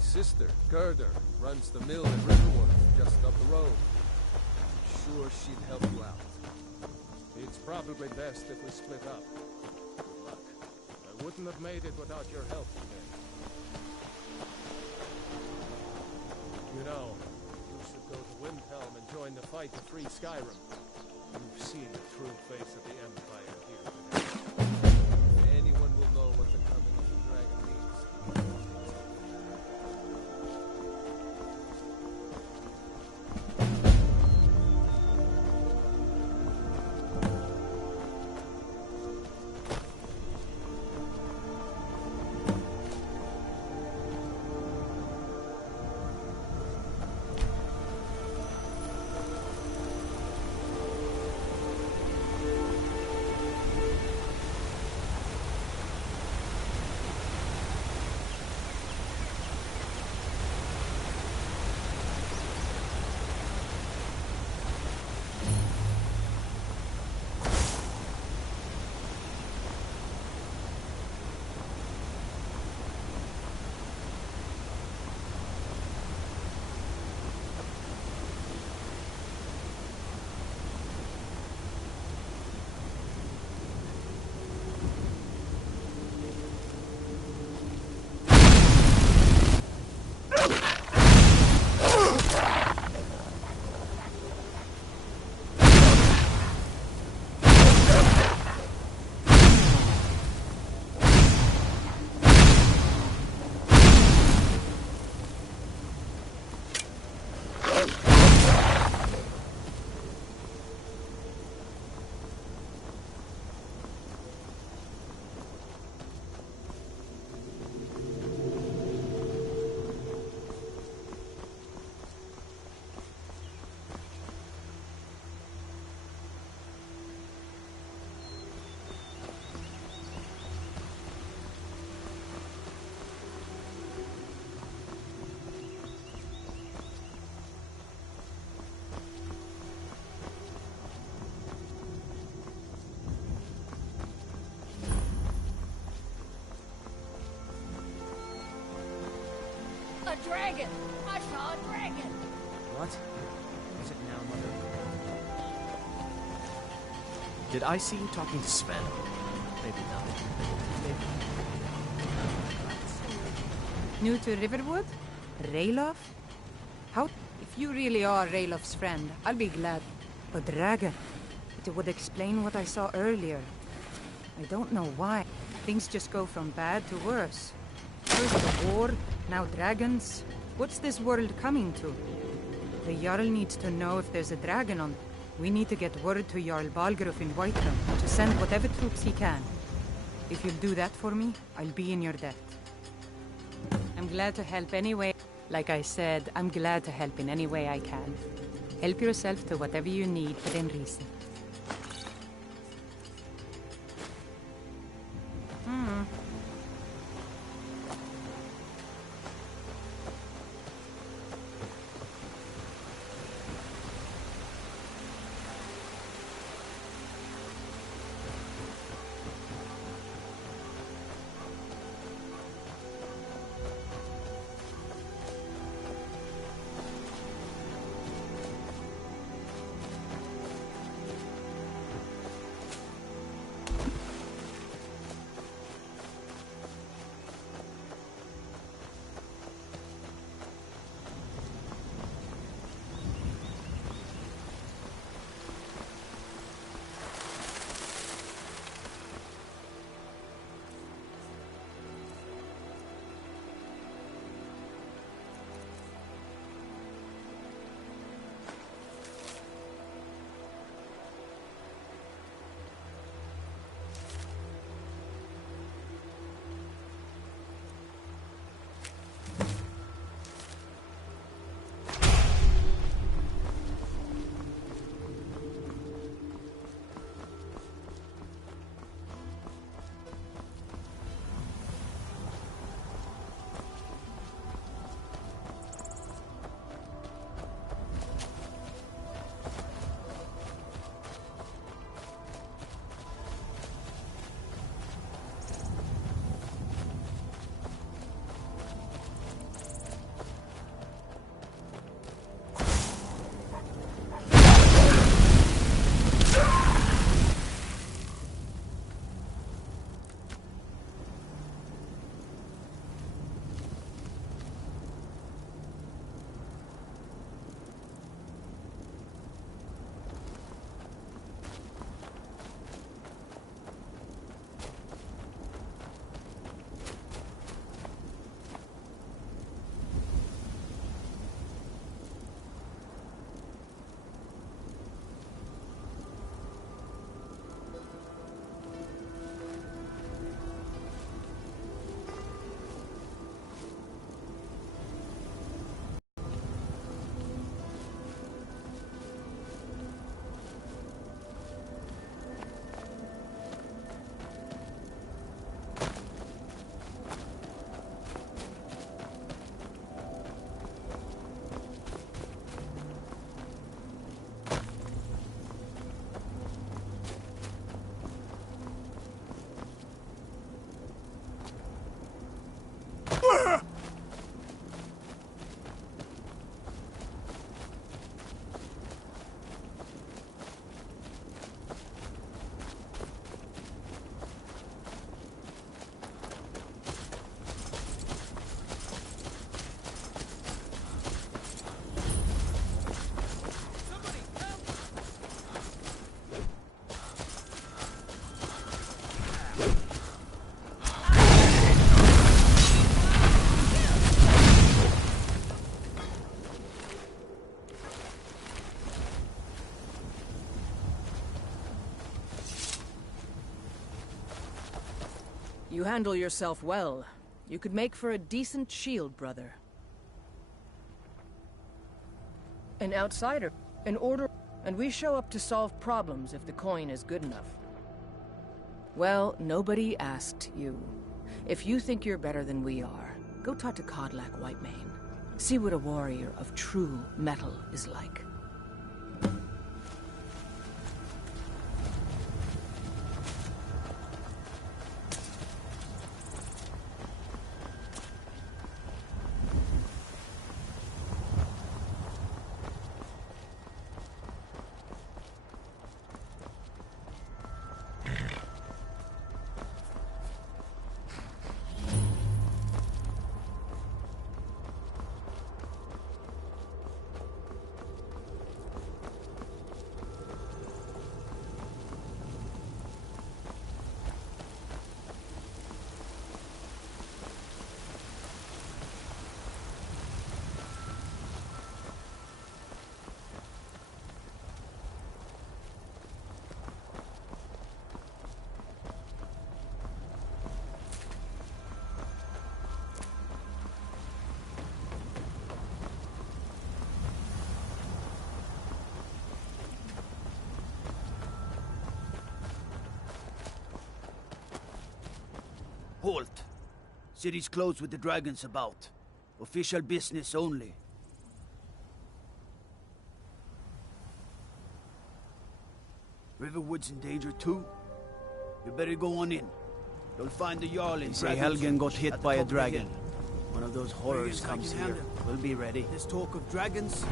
sister, Gerda, runs the mill in Riverwood, just up the road. I'm sure she'd help you out. It's probably best if we split up. Good luck. I wouldn't have made it without your help today. You know, you should go to Windhelm and join the fight to free Skyrim. You've seen the true face of the Empire here today. Anyone will know what the coming of the dragon means. A dragon! I saw a dragon! What? Is it now, Mother? Did I see you talking to Sven? Maybe not. Maybe. New to Riverwood? Ralof? How? If you really are Ralof's friend, I'll be glad. A dragon? It would explain what I saw earlier. I don't know why. Things just go from bad to worse. First the war, now dragons. What's this world coming to? The Jarl needs to know if there's a dragon on. We need to get word to Jarl Balgruuf in Whiterun to send whatever troops he can. If you'll do that for me, I'll be in your debt. I'm glad to help anyway. Like I said, I'm glad to help in any way I can. Help yourself to whatever you need within reason. You handle yourself well. You could make for a decent shield, brother. An outsider, an order, and we show up to solve problems if the coin is good enough. Well, nobody asked you. If you think you're better than we are, go talk to Codlac Whitemane. See what a warrior of true metal is like. Halt! City's closed with the dragons about. Official business only. Riverwood's in danger too? You better go on in. You'll find the Jarl in Say Helgen got hit by a dragon. One of those horrors comes here. We'll be ready. This talk of dragons?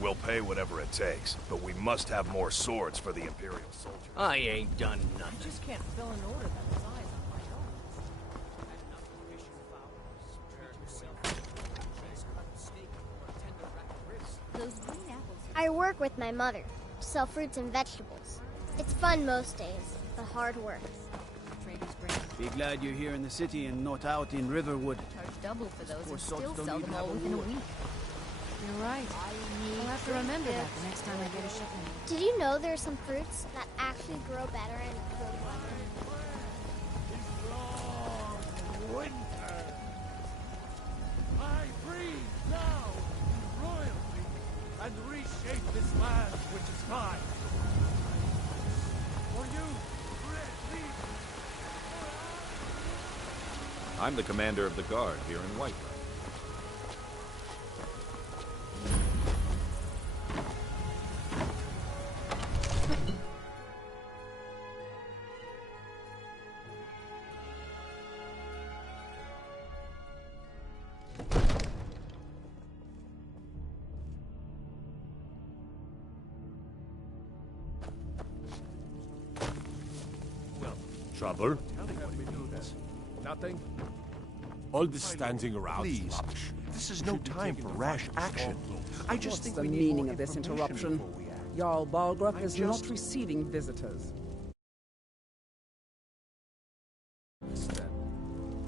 We'll pay whatever it takes, but we must have more swords for the Imperial soldiers. I ain't done nothing. I just can't fill an order that size on my own. I work with my mother to sell fruits and vegetables. It's fun most days, but hard work. Be glad you're here in the city and not out in Riverwood. Charge double for those Poor and sods still don't sell even them all have a within a war. week. You're right. I'll have to remember that the next time I get a shipment. Did you know there are some fruits that actually grow better in cold weather? Winter! I breathe now in royalty and reshape this land which is mine. For you, Red Legion. I'm the commander of the guard here in Whiterun. Trouble? Have me do this. Nothing? All this standing around. Please, this is no time for rash action. I just think the we need meaning more of this information interruption? before we act. Jarl Balgruuf I is just- not receiving visitors.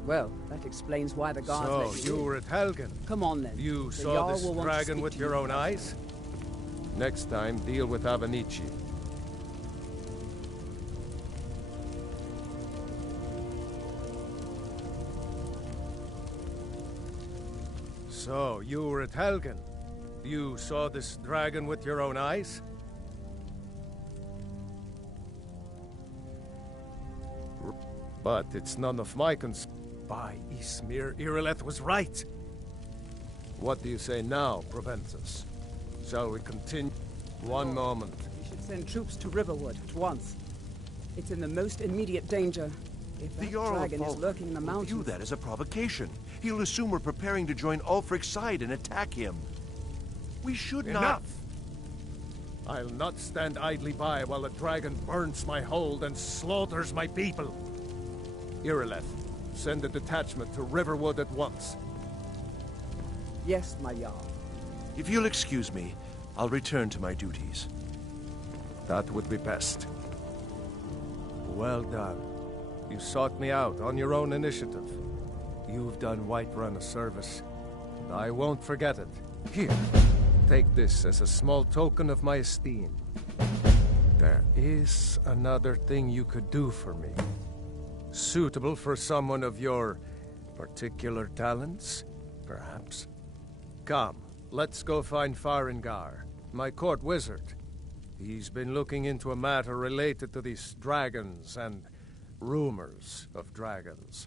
Well, that explains why the guards So, let you in. were at Helgen. Come on then. You The saw Jarl this will want to dragon speak with to your you. own eyes? Next time, deal with Avenici. So, you were at Helgen. You saw this dragon with your own eyes? But it's none of my concern. By Ismir, Irileth was right. What do you say now, Proventus? Shall we continue? One moment. We should send troops to Riverwood at once. It's in the most immediate danger. If that dragon is lurking in the mountains... View that as a provocation. He'll assume we're preparing to join Ulfric's side and attack him. We should not... Enough! I'll not stand idly by while a dragon burns my hold and slaughters my people. Irileth, send a detachment to Riverwood at once. Yes, my Jarl. If you'll excuse me, I'll return to my duties. That would be best. Well done. You sought me out on your own initiative. You've done Whiterun a service, and I won't forget it. Here, take this as a small token of my esteem. There is another thing you could do for me. Suitable for someone of your particular talents, perhaps? Come, let's go find Farengar, my court wizard. He's been looking into a matter related to these dragons and rumors of dragons.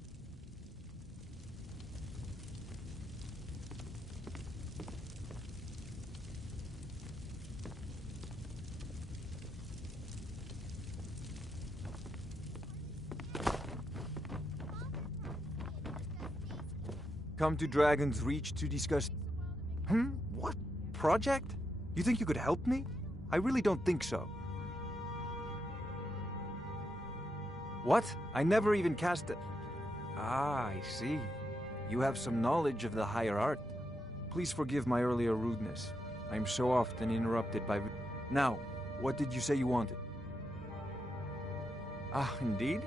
Come to Dragon's Reach to discuss... What? Project? You think you could help me? I really don't think so. What? I never even cast it. Ah, I see. You have some knowledge of the higher art. Please forgive my earlier rudeness. I'm so often interrupted by... Now, what did you say you wanted? Ah, indeed?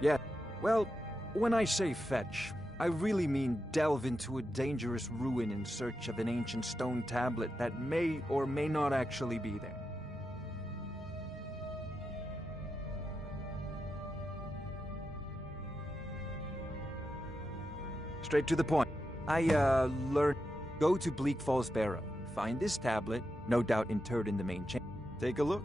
Yeah, well, when I say fetch, I really mean delve into a dangerous ruin in search of an ancient stone tablet that may or may not actually be there. Straight to the point. I, learned... Go to Bleak Falls Barrow. Find this tablet, no doubt interred in the main chamber. Take a look.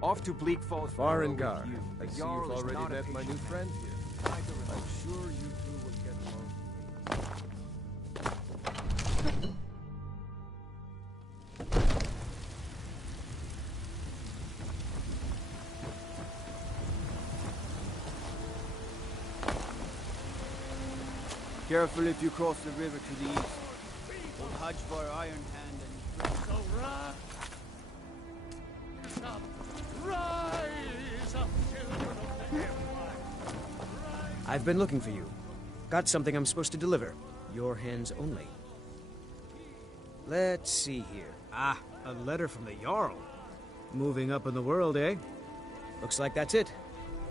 Off to Bleak Falls. Farengar, I see you've already met my new friend here. I'm sure you two will get along. Careful if you cross the river to the east. Old Hajvar Iron Hand and... So rise up, children of the Empire! I've been looking for you. Got something I'm supposed to deliver. Your hands only. Let's see here. Ah, a letter from the Jarl. Moving up in the world, eh? Looks like that's it.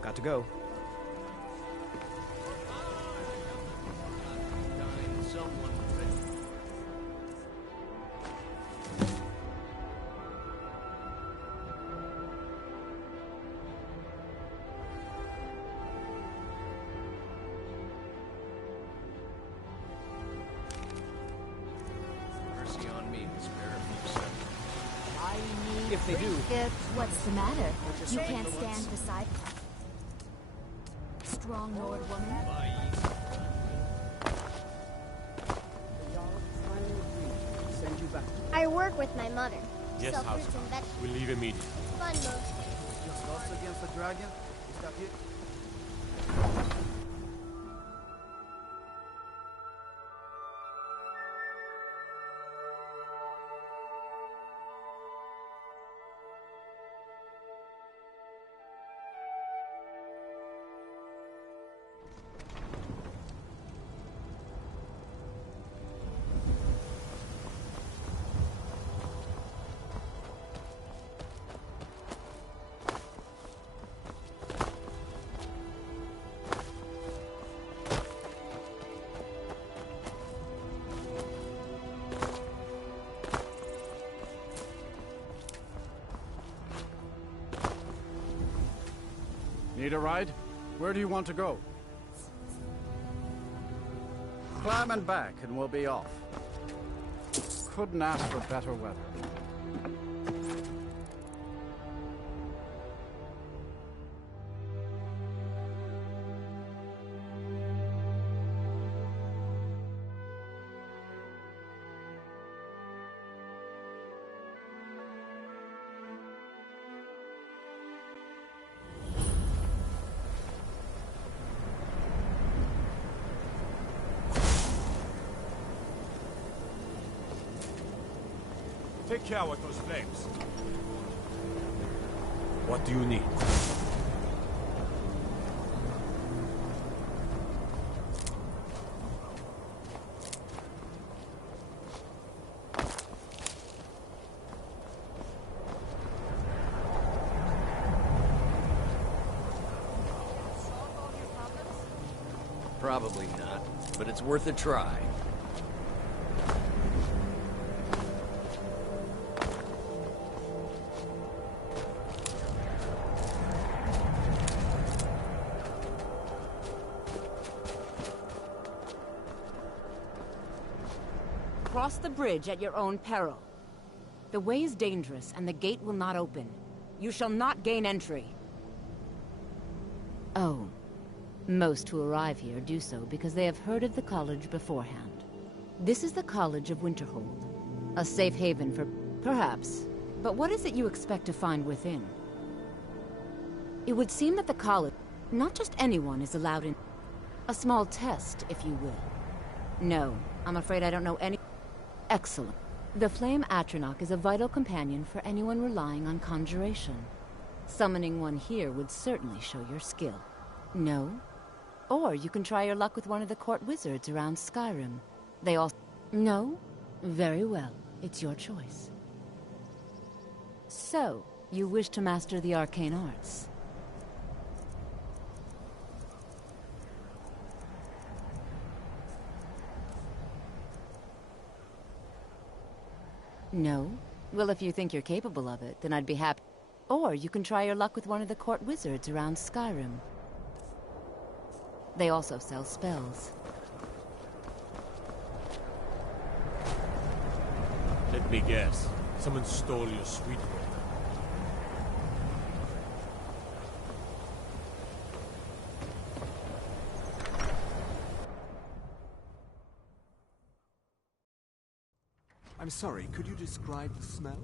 Got to go. If they do. What's the matter? You can't stand beside strong Lord woman. Send you back. I work with my mother. Yes, Sell House. fruits and vegetables. We leave immediately. Fun most days. Just lost against the dragon? Is that it? Need a ride? Where do you want to go? Climb and back and we'll be off. Couldn't ask for better weather. Take care with those flames. What do you need? Probably not, but it's worth a try. Cross the bridge at your own peril. The way is dangerous, and the gate will not open. You shall not gain entry. Oh. Most who arrive here do so because they have heard of the college beforehand. This is the College of Winterhold. A safe haven for... perhaps. But what is it you expect to find within? It would seem that the college... not just anyone is allowed in... a small test, if you will. No, I'm afraid I don't know any... Excellent. The Flame Atronach is a vital companion for anyone relying on conjuration. Summoning one here would certainly show your skill. No? Or you can try your luck with one of the court wizards around Skyrim. They all... No? Very well. It's your choice. So, you wish to master the arcane arts? No? Well, if you think you're capable of it, then I'd be happy. Or you can try your luck with one of the court wizards around Skyrim. They also sell spells. Let me guess. Someone stole your sweet book. I'm sorry, could you describe the smell?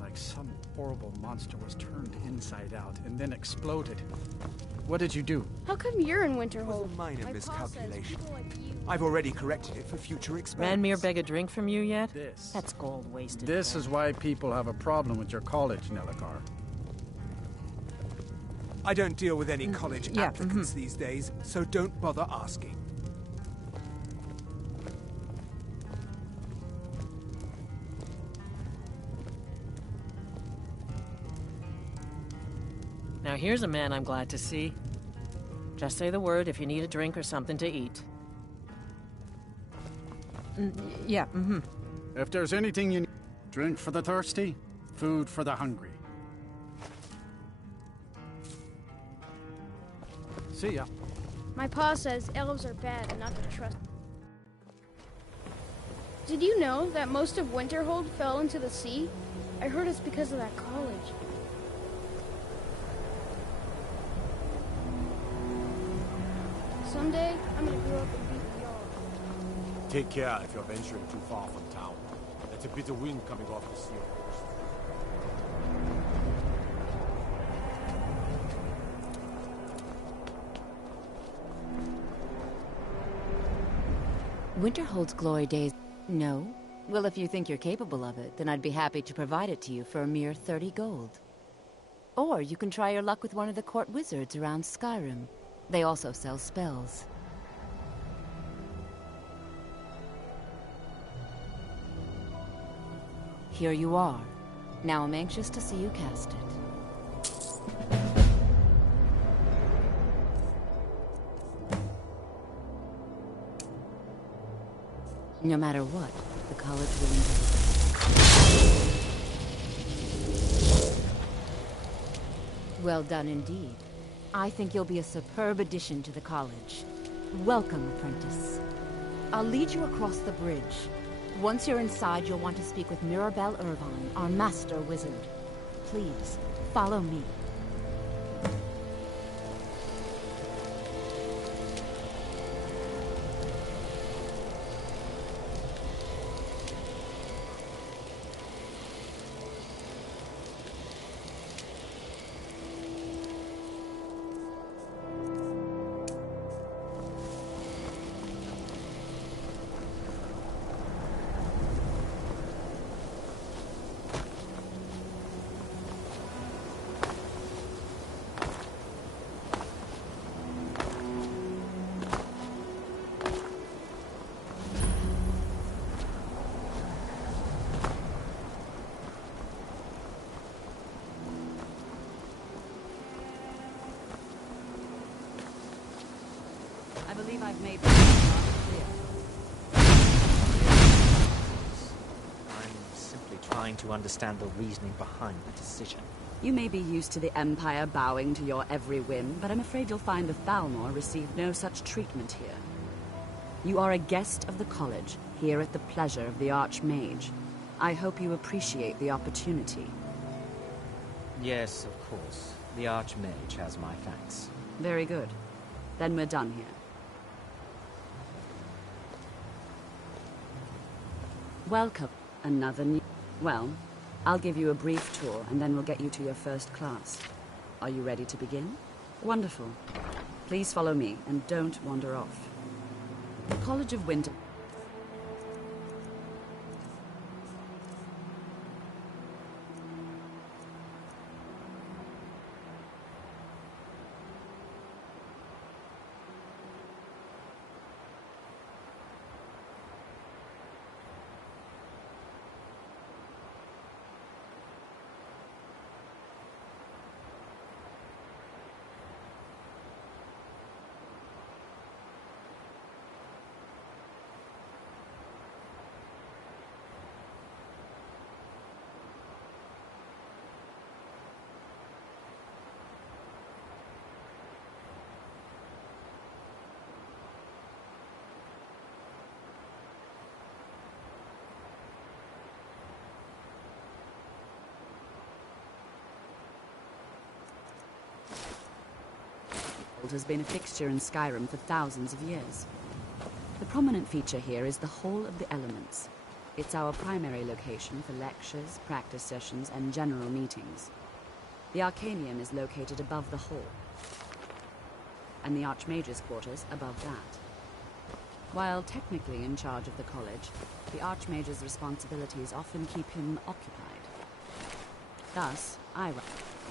Like some horrible monster was turned inside out and then exploded. What did you do? How come you're in Winterhold? It was a minor My miscalculation. Pa says people like you- I've already corrected it for future experiments. Ranmir beg a drink from you yet? This. That's gold wasted. This is why people have a problem with your college, Nelagar. I don't deal with any college applicants these days, so don't bother asking. Now here's a man I'm glad to see. Just say the word if you need a drink or something to eat. Yeah, If there's anything you need, drink for the thirsty, food for the hungry. See ya. My pa says elves are bad and not to trust. Did you know that most of Winterhold fell into the sea? I heard it's because of that college. Someday, I'm gonna grow up and beat the Jarl. Take care if you're venturing too far from town. That's a bitter wind coming off the sea, of course. Winterhold's glory days... No? Well, if you think you're capable of it, then I'd be happy to provide it to you for a mere 30 gold. Or you can try your luck with one of the court wizards around Skyrim. They also sell spells. Here you are. Now I'm anxious to see you cast it. No matter what, the college will endure. Well done indeed. I think you'll be a superb addition to the college. Welcome, apprentice. I'll lead you across the bridge. Once you're inside, you'll want to speak with Mirabelle Irvine, our master wizard. Please, follow me. I believe I've made myself clear. I'm simply trying to understand the reasoning behind the decision. You may be used to the Empire bowing to your every whim, but I'm afraid you'll find the Thalmor received no such treatment here. You are a guest of the college, here at the pleasure of the Archmage. I hope you appreciate the opportunity. Yes, of course. The Archmage has my thanks. Very good. Then we're done here. Welcome. Another new... Well, I'll give you a brief tour, and then we'll get you to your first class. Are you ready to begin? Wonderful. Please follow me, and don't wander off. The College of Winter... has been a fixture in Skyrim for thousands of years. The prominent feature here is the Hall of the Elements. It's our primary location for lectures, practice sessions, and general meetings. The Arcanium is located above the hall, and the Archmage's quarters above that. While technically in charge of the college, the Archmage's responsibilities often keep him occupied. Thus, I run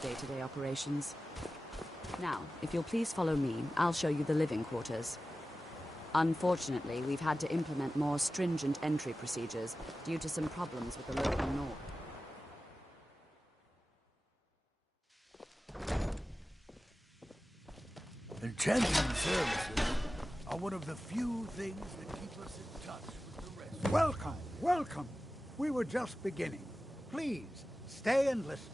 day-to-day operations. Now, if you'll please follow me, I'll show you the living quarters. Unfortunately, we've had to implement more stringent entry procedures due to some problems with the local norm. Enchanting services are one of the few things that keep us in touch with the rest. Welcome, welcome. We were just beginning. Please, stay and listen.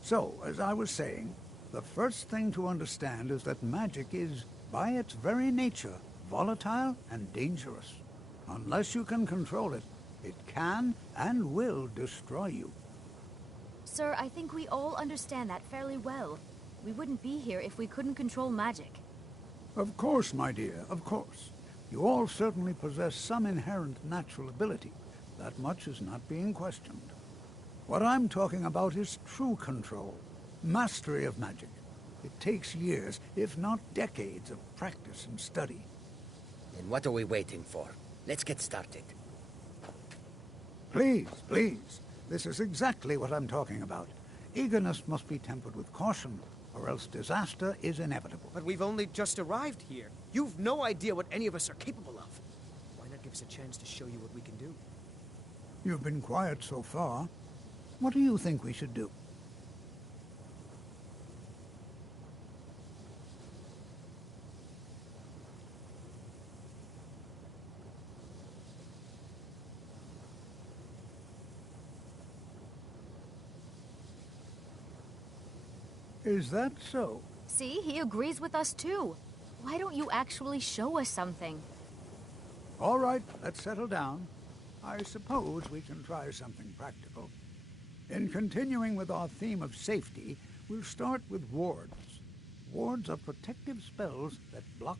So, as I was saying, the first thing to understand is that magic is, by its very nature, volatile and dangerous. Unless you can control it, it can and will destroy you. Sir, I think we all understand that fairly well. We wouldn't be here if we couldn't control magic. Of course, my dear, of course. You all certainly possess some inherent natural ability. That much is not being questioned. What I'm talking about is true control. Mastery of magic. It takes years, if not decades, of practice and study. Then what are we waiting for? Let's get started. Please, please. This is exactly what I'm talking about. Eagerness must be tempered with caution, or else disaster is inevitable. But we've only just arrived here. You've no idea what any of us are capable of. Why not give us a chance to show you what we can do? You've been quiet so far. What do you think we should do? Is that so? See, he agrees with us too. Why don't you actually show us something? All right, let's settle down. I suppose we can try something practical. In continuing with our theme of safety, we'll start with wards. Wards are protective spells that block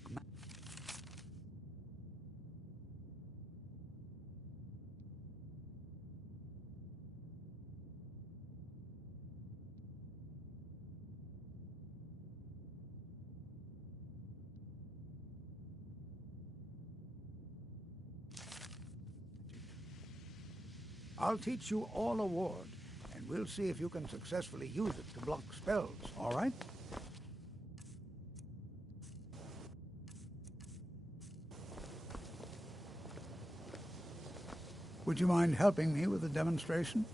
I'll teach you all a ward, and we'll see if you can successfully use it to block spells, all right? Would you mind helping me with the demonstration?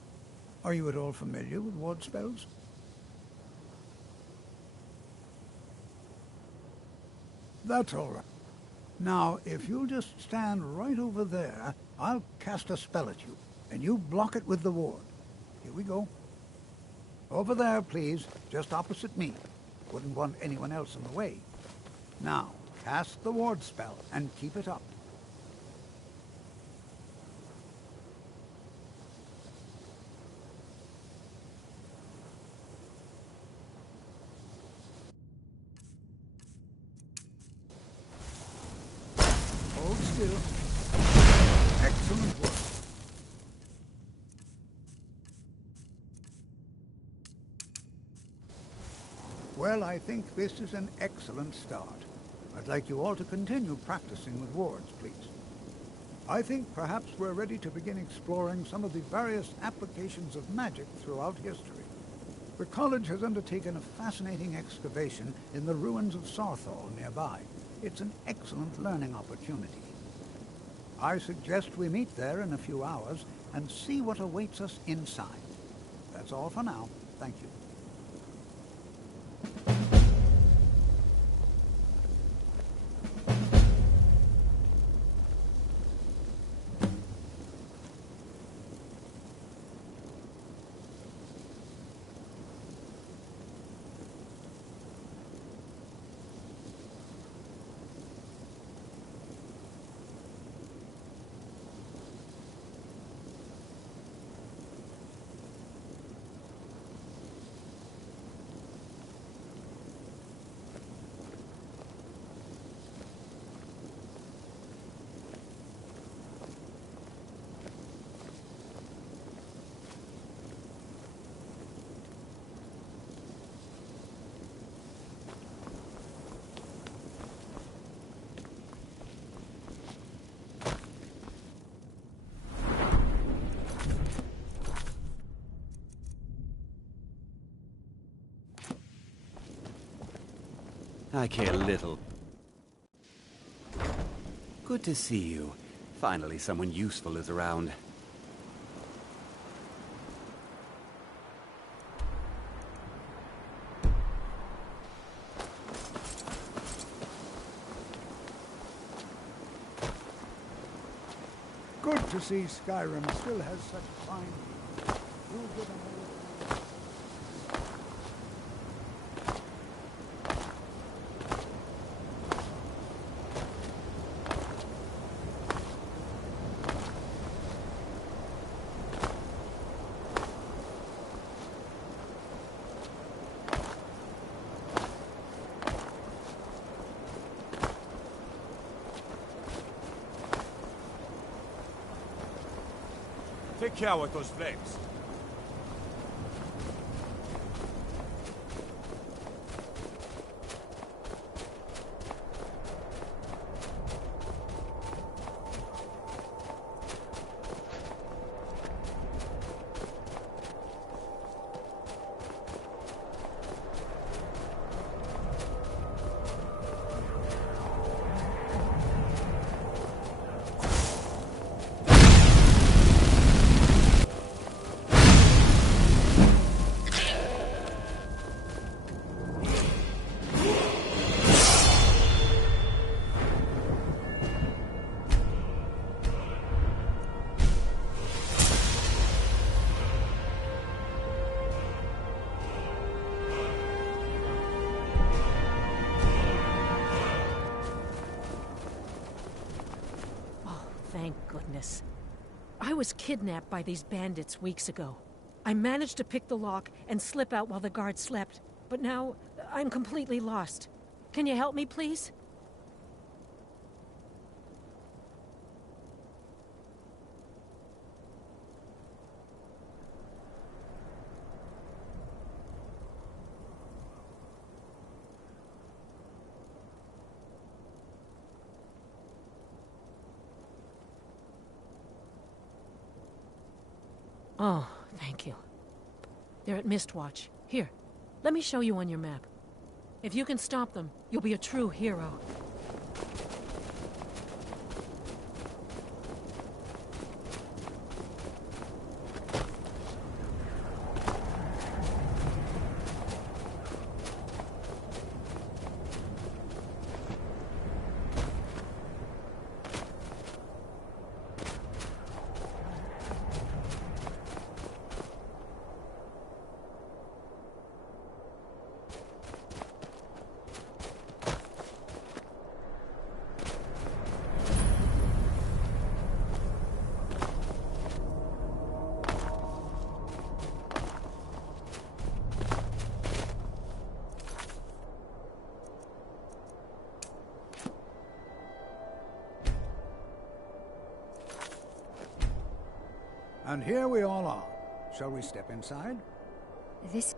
Are you at all familiar with ward spells? That's all right. Now, if you'll just stand right over there, I'll cast a spell at you, and you block it with the ward. Here we go. Over there, please, just opposite me. Wouldn't want anyone else in the way. Now, cast the ward spell, and keep it up. Hold still. Excellent work. Well, I think this is an excellent start. I'd like you all to continue practicing with wards, please. I think perhaps we're ready to begin exploring some of the various applications of magic throughout history. The college has undertaken a fascinating excavation in the ruins of Sarthal nearby. It's an excellent learning opportunity. I suggest we meet there in a few hours and see what awaits us inside. That's all for now. Thank you. I care little. Good to see you. Finally, someone useful is around. Good to see Skyrim still has such fine people. You'll give them a Take care with those flames. Highness. I was kidnapped by these bandits weeks ago. I managed to pick the lock and slip out while the guard slept, but now I'm completely lost. Can you help me, please? Oh, thank you. They're at Mistwatch. Here, let me show you on your map. If you can stop them, you'll be a true hero. And here we all are. Shall we step inside? This...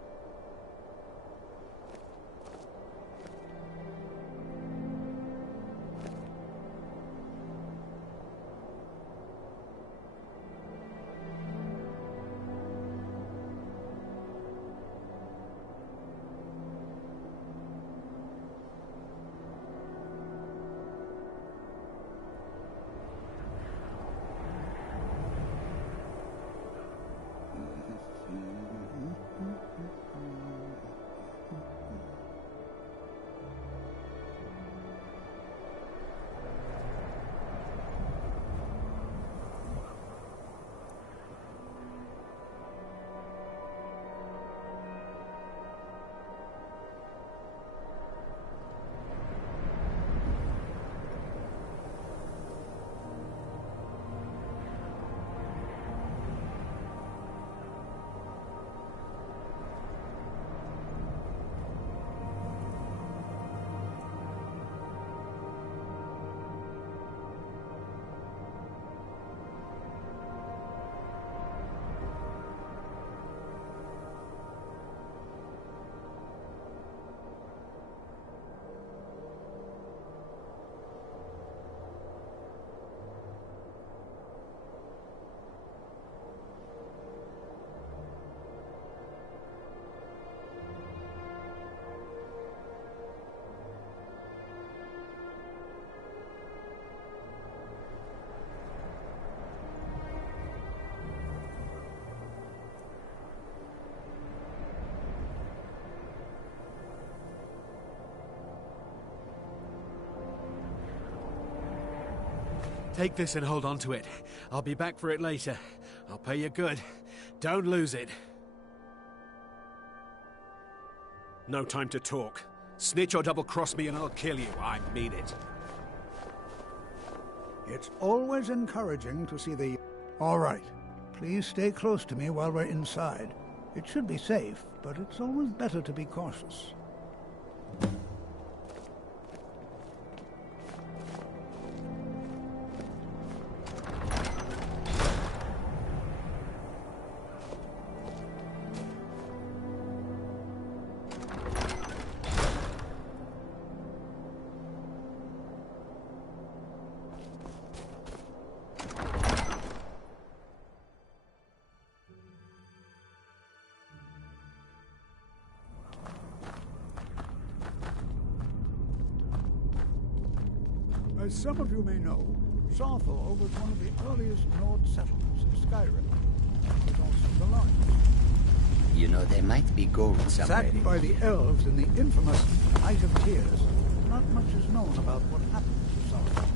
Take this and hold on to it. I'll be back for it later. I'll pay you good. Don't lose it. No time to talk. Snitch or double-cross me and I'll kill you. I mean it. It's always encouraging to see the... All right. Please stay close to me while we're inside. It should be safe, but it's always better to be cautious. As some of you may know, Sarthor was one of the earliest Nord settlements of Skyrim. It was also the largest. You know, there might be gold somewhere. Sacked by the elves in the infamous Night of Tears, not much is known about what happened to Sarthor.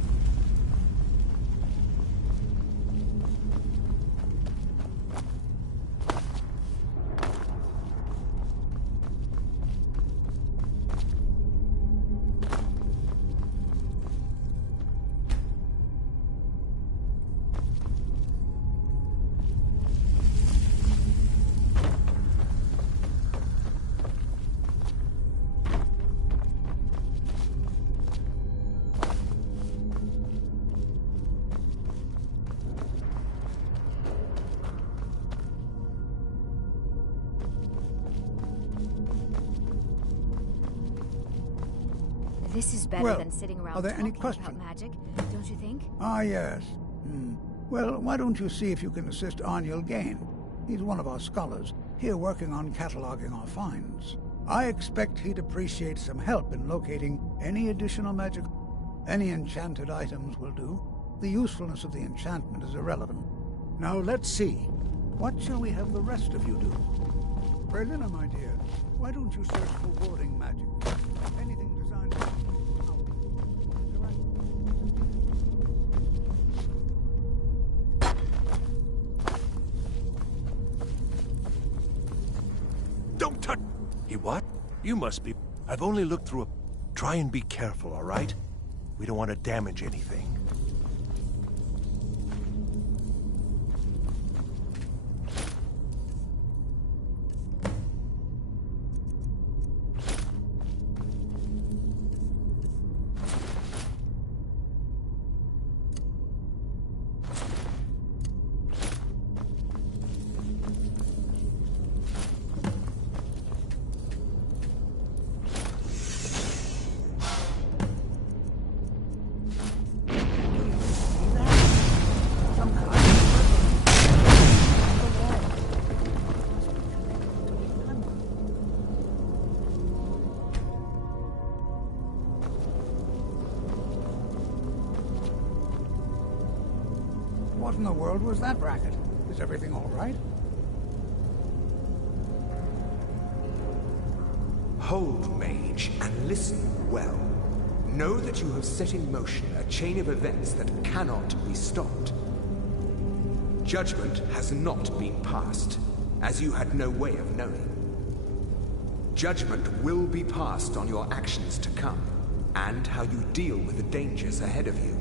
This is better Well, than sitting around are there any talking questions? about magic, don't you think? Ah, yes. Well, why don't you see if you can assist Arniel Gain? He's one of our scholars, here working on cataloging our finds. I expect he'd appreciate some help in locating any additional magic. Any enchanted items will do. The usefulness of the enchantment is irrelevant. Now let's see. What shall we have the rest of you do? Berlina, my dear, why don't you search for warding magic? Anything designed... Don't touch... He what? You must be... I've only looked through a... Try and be careful, all right? We don't want to damage anything. What in the world was that racket? Is everything all right? Hold, Mage, and listen well. Know that you have set in motion a chain of events that cannot be stopped. Judgment has not been passed, as you had no way of knowing. Judgment will be passed on your actions to come, and how you deal with the dangers ahead of you.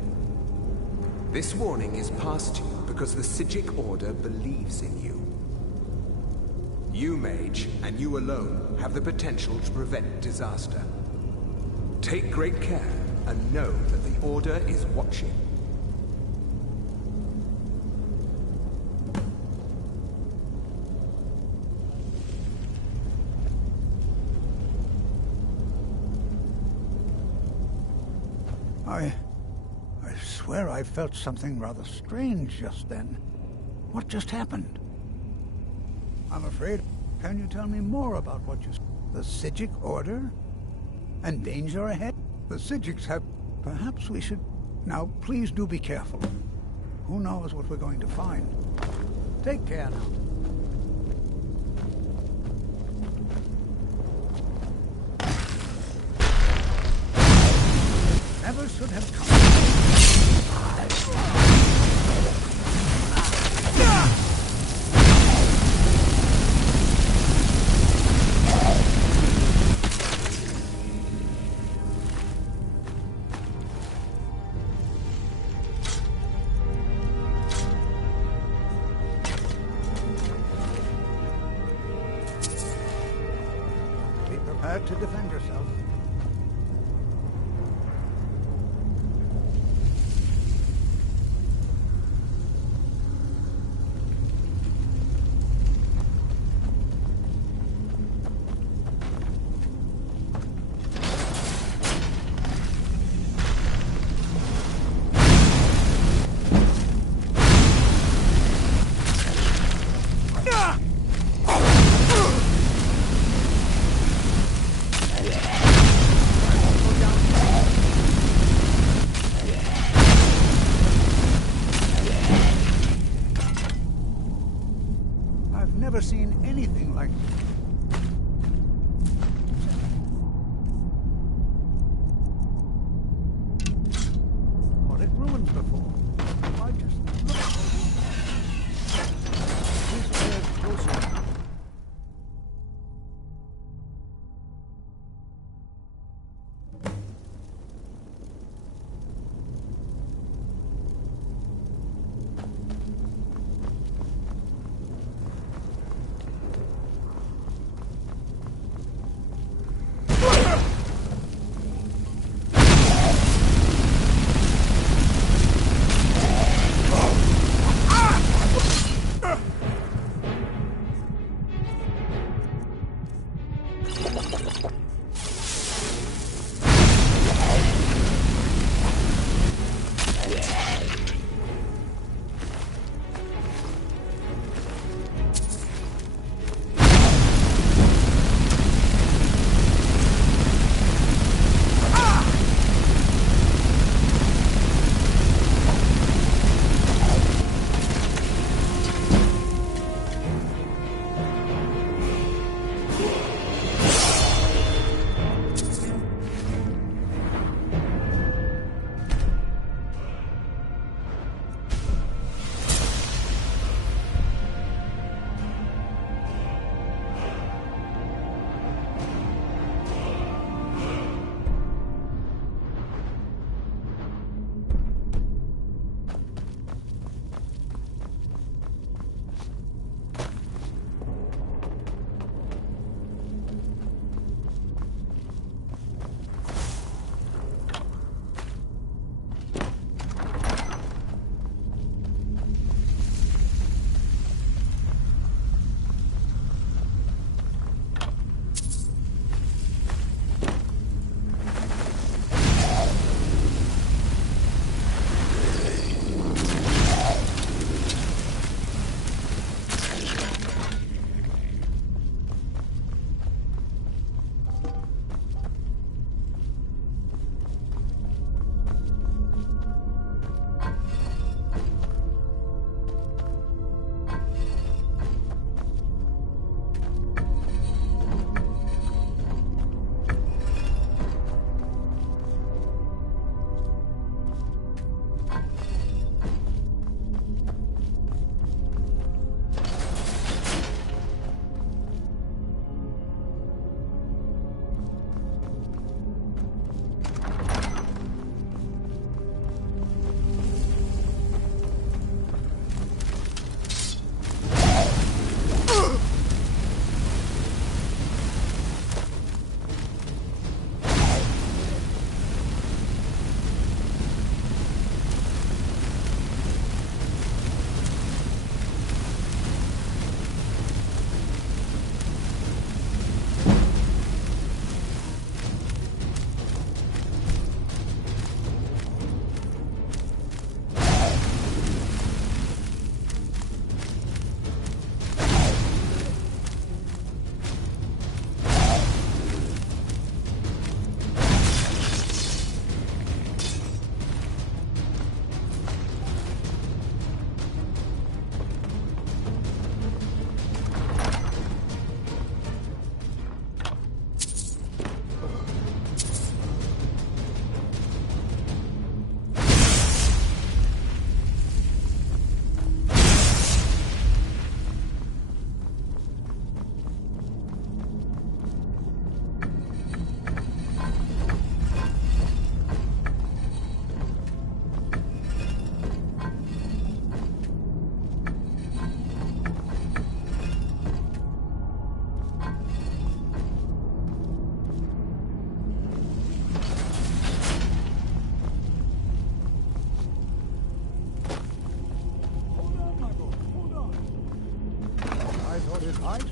This warning is passed to you because the Psijic Order believes in you. You, Mage, and you alone, have the potential to prevent disaster. Take great care, and know that the Order is watching. I swear I felt something rather strange just then. What just happened? I'm afraid. Can you tell me more about what you... The Psijic Order? And danger ahead? The Psijics have... Perhaps we should... Now, please do be careful. Who knows what we're going to find? Take care now. Never should have come. Be prepared to defend yourself. I've never seen anything like what it ruined before. I just look at all these. Please stay closer.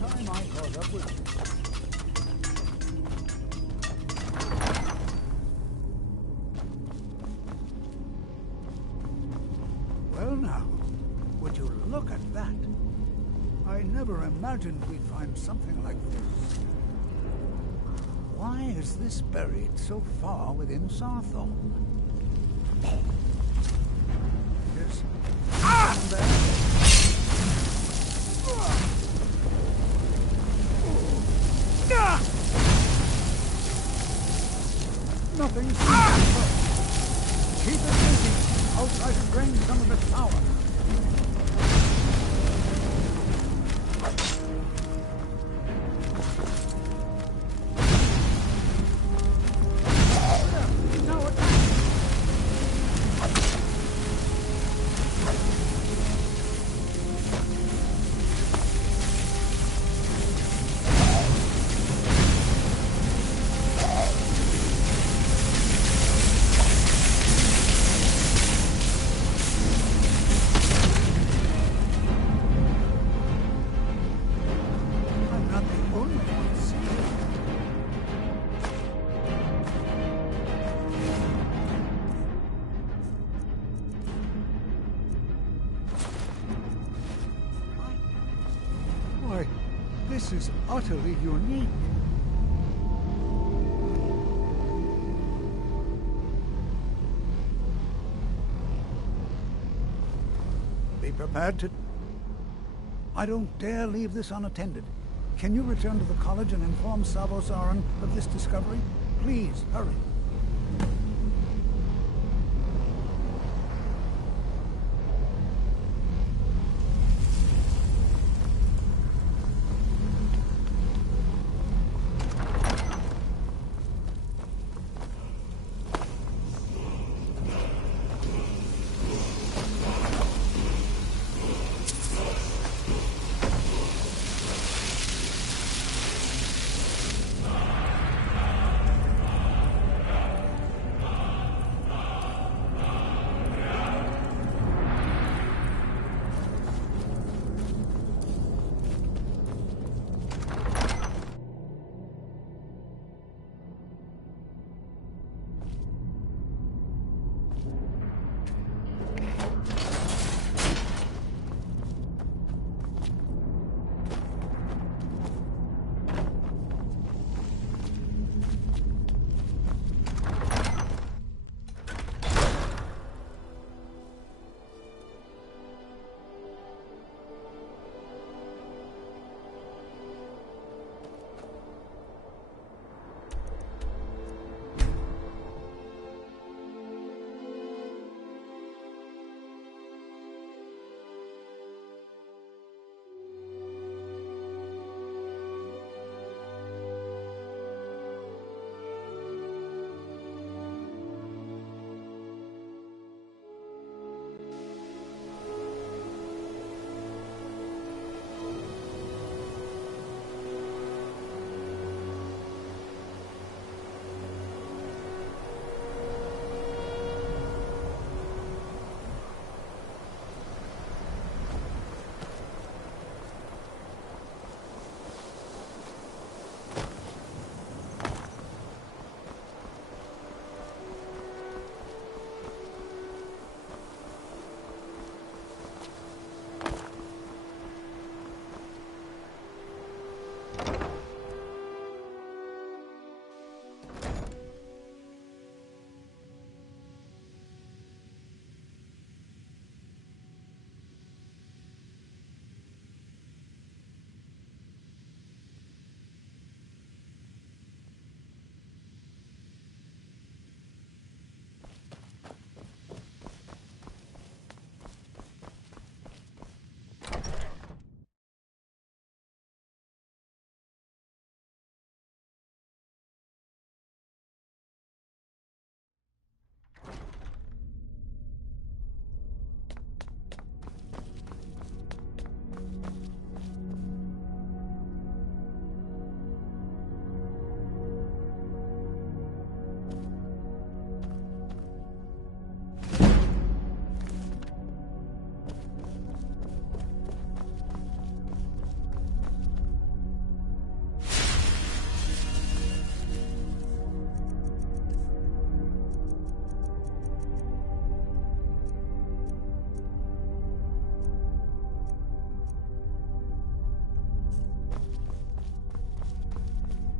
time I caught up with you. Well now, would you look at that? I never imagined we'd find something like this. Why is this buried so far within Sarthorn? There's nothing there. Nothing. Keep it busy. I'll try to drain some of the power. This is utterly unique. Be prepared to... I don't dare leave this unattended. Can you return to the college and inform Savos Aran of this discovery? Please, hurry.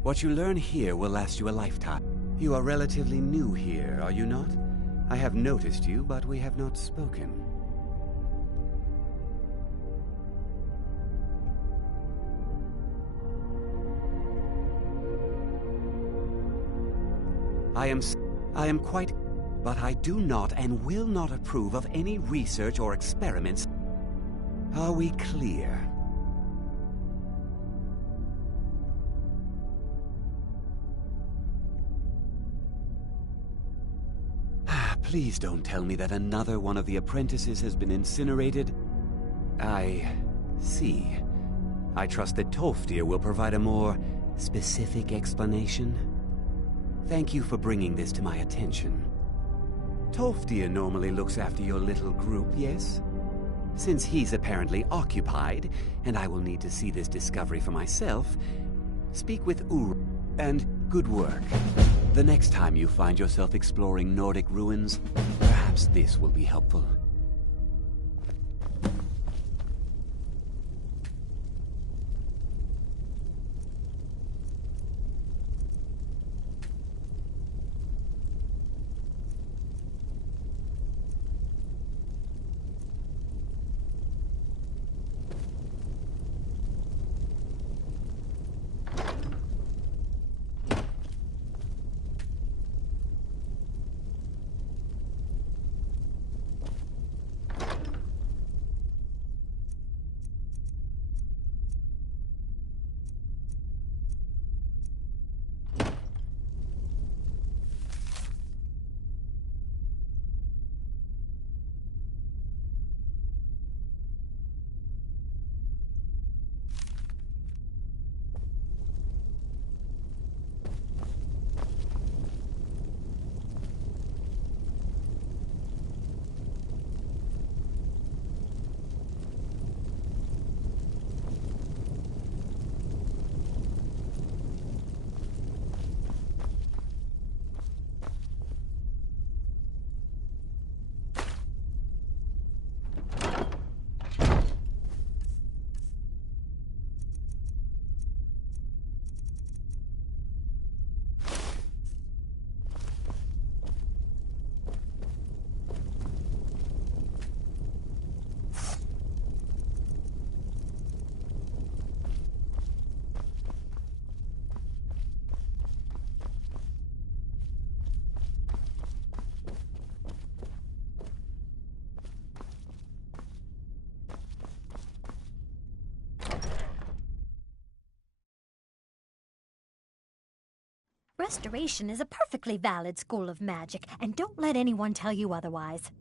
What you learn here will last you a lifetime. You are relatively new here, are you not? I have noticed you, but we have not spoken. I am quite... But I do not and will not approve of any research or experiments. Are we clear? Please don't tell me that another one of the apprentices has been incinerated. I see. I trust that Tolfdir will provide a more specific explanation. Thank you for bringing this to my attention. Tolfdir normally looks after your little group, yes? Since he's apparently occupied, and I will need to see this discovery for myself, speak with Ur, and good work. The next time you find yourself exploring Nordic ruins, perhaps this will be helpful. Restoration is a perfectly valid school of magic, and don't let anyone tell you otherwise.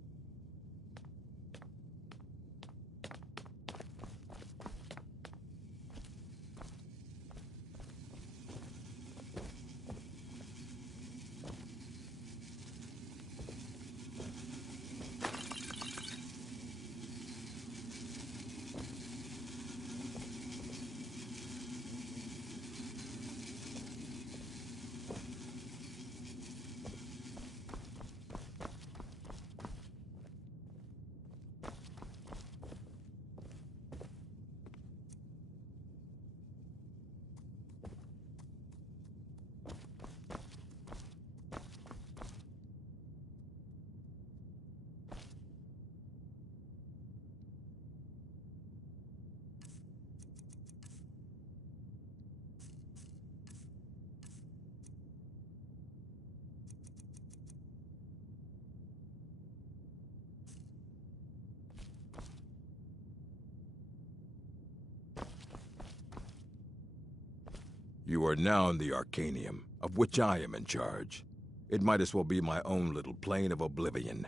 You are now in the Arcanium, of which I am in charge. It might as well be my own little plane of oblivion.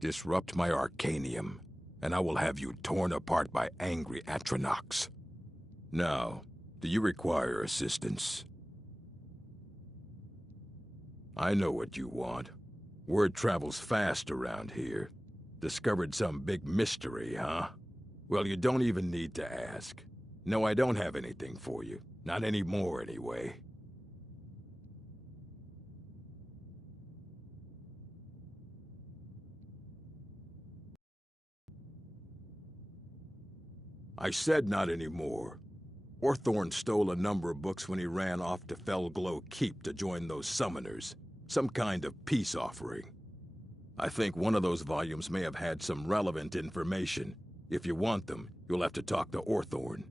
Disrupt my Arcanium, and I will have you torn apart by angry Atronachs. Now, do you require assistance? I know what you want. Word travels fast around here. Discovered some big mystery, huh? Well, you don't even need to ask. No, I don't have anything for you. Not anymore, anyway. I said not anymore. Orthorn stole a number of books when he ran off to Felglow Keep to join those summoners. Some kind of peace offering. I think one of those volumes may have had some relevant information. If you want them, you'll have to talk to Orthorn.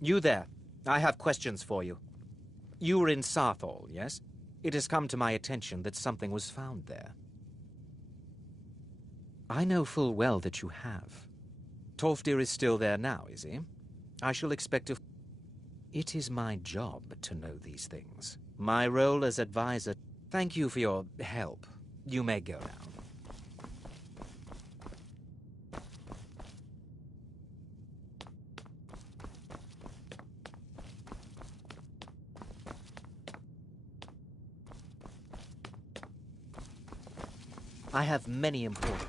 You there. I have questions for you. You were in Sarthal, yes? It has come to my attention that something was found there. I know full well that you have. Tolfdir is still there now, is he? I shall expect to... It is my job to know these things. My role as advisor... Thank you for your help. You may go now. I have many important...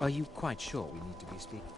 Are you quite sure we need to be speaking?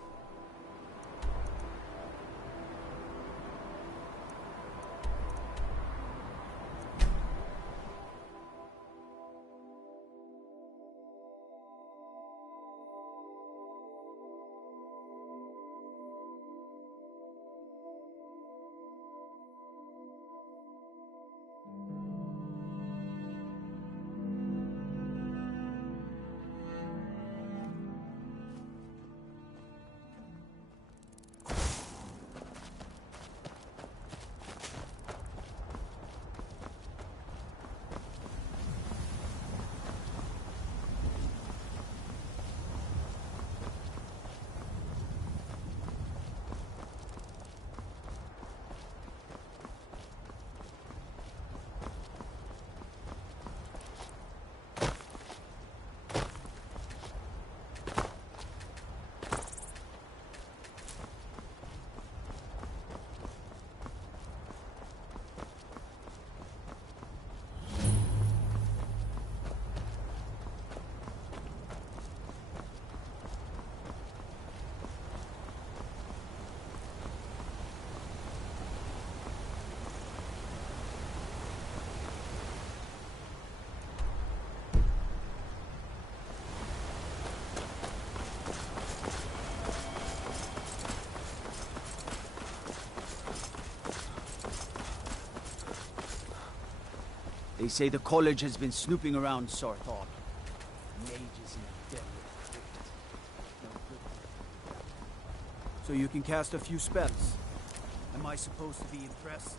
They say the college has been snooping around Sarthal. Mages in the deadly crypt. No good. So you can cast a few spells. Am I supposed to be impressed?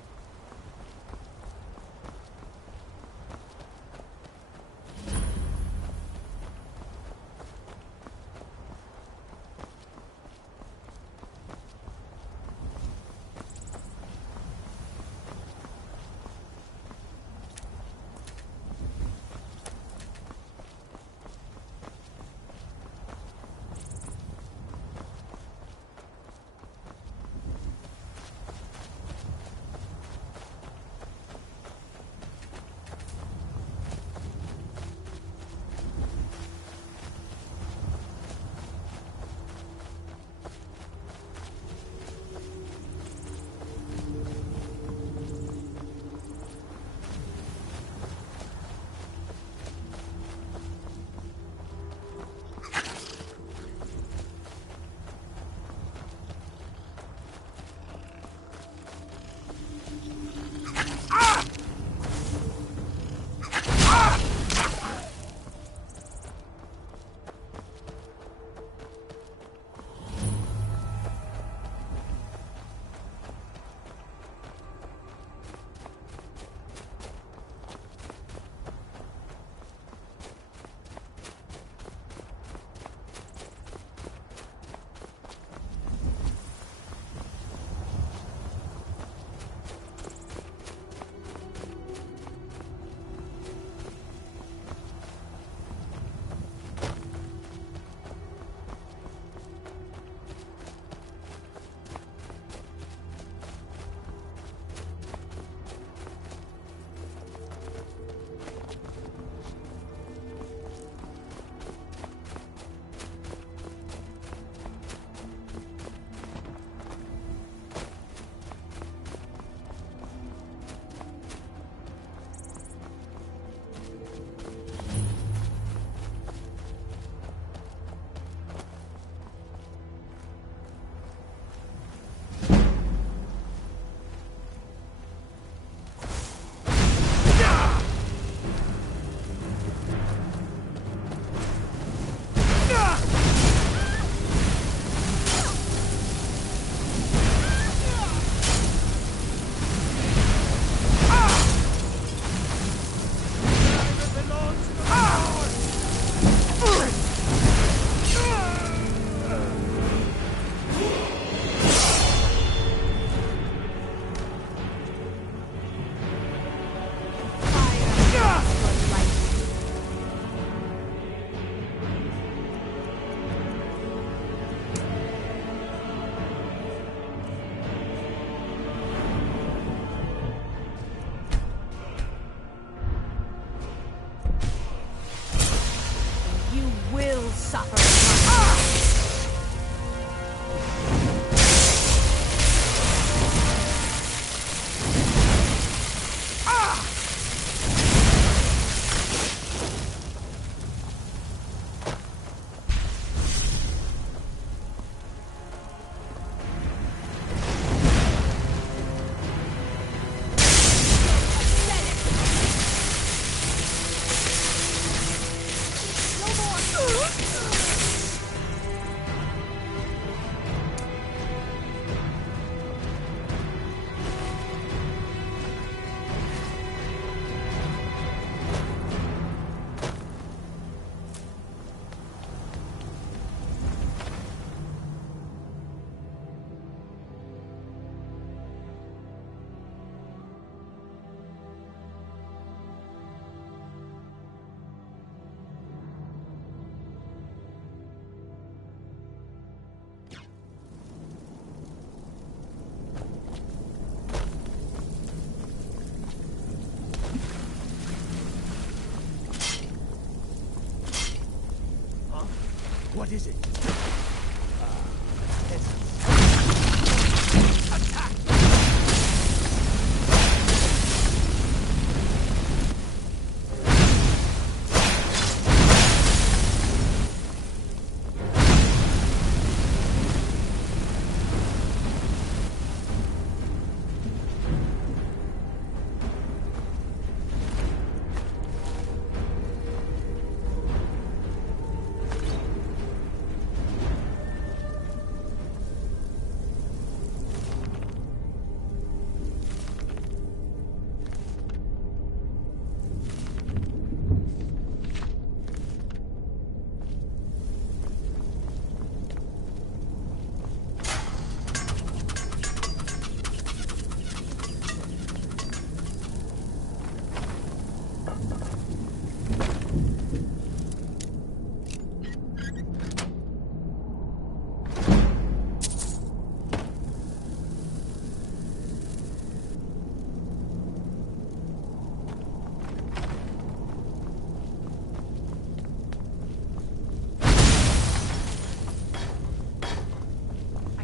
is it?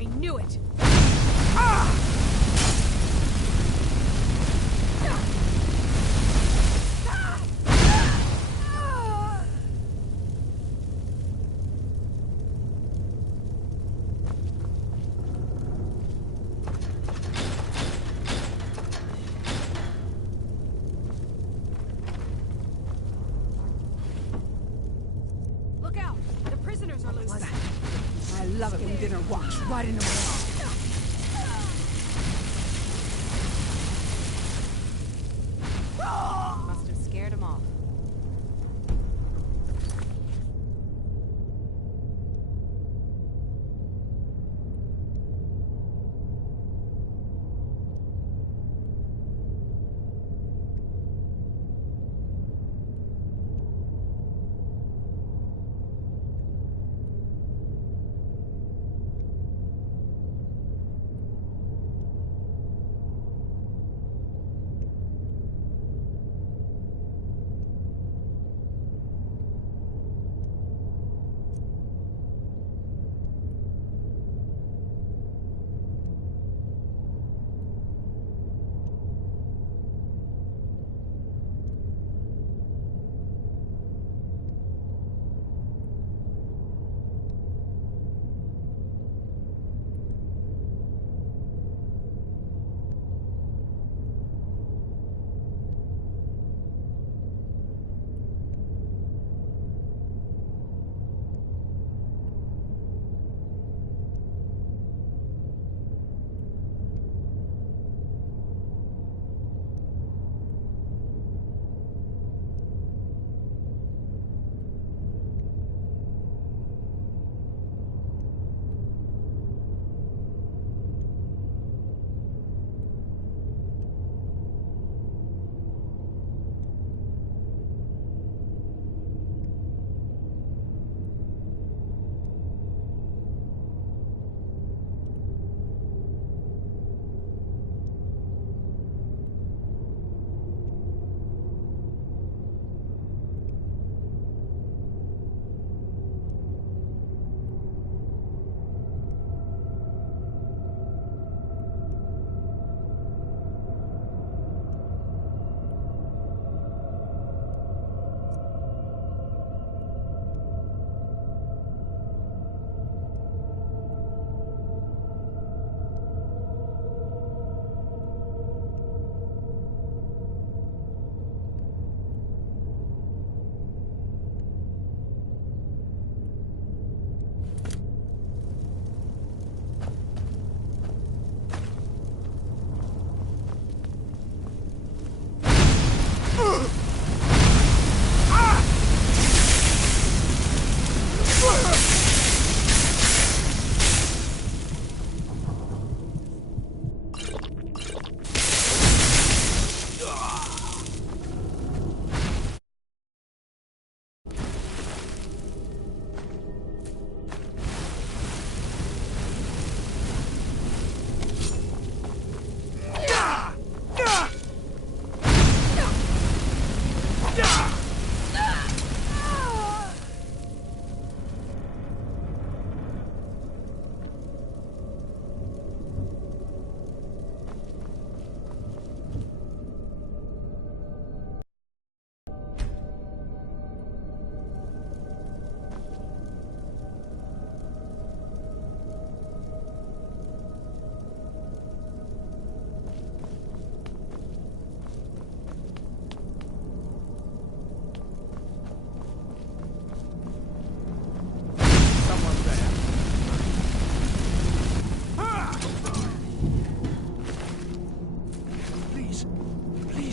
I knew it! Look out! The prisoners are loose! I love it when dinner walks right into my arms. Must have scared him off.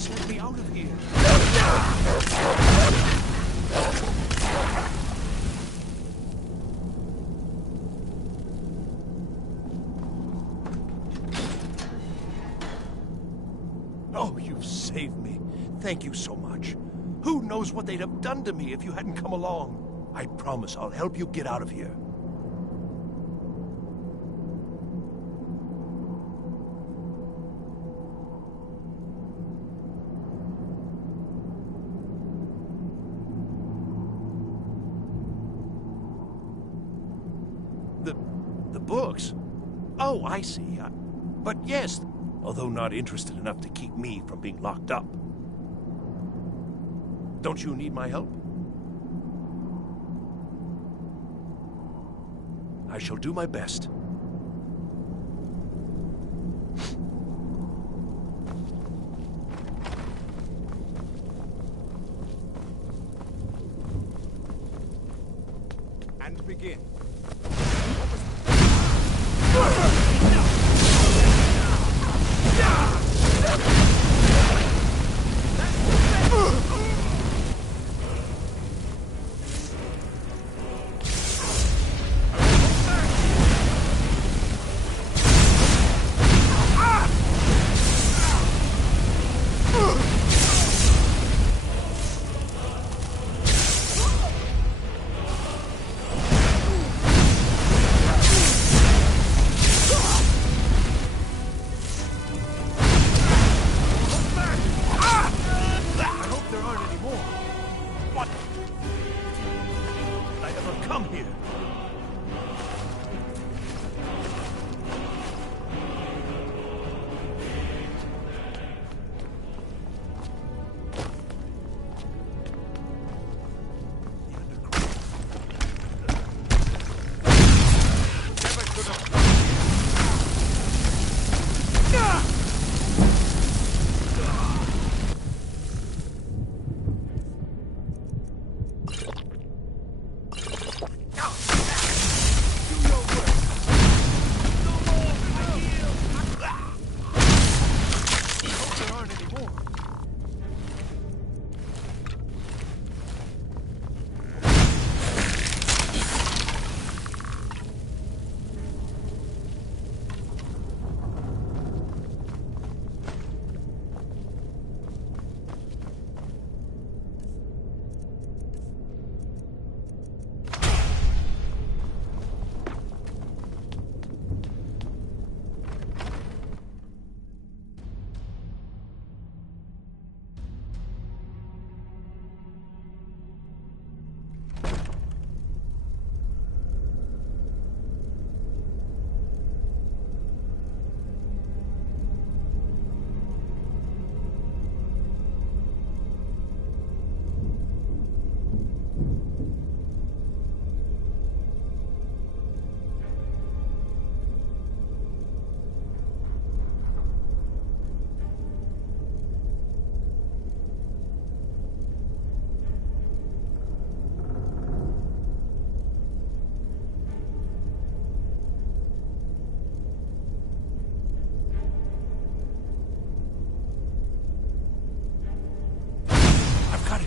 Just let me out of here. Oh, you've saved me. Thank you so much. Who knows what they'd have done to me if you hadn't come along? I promise I'll help you get out of here. The books? Oh, I see. But yes, although not interested enough to keep me from being locked up. Don't you need my help? I shall do my best. And begin.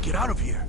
Get out of here.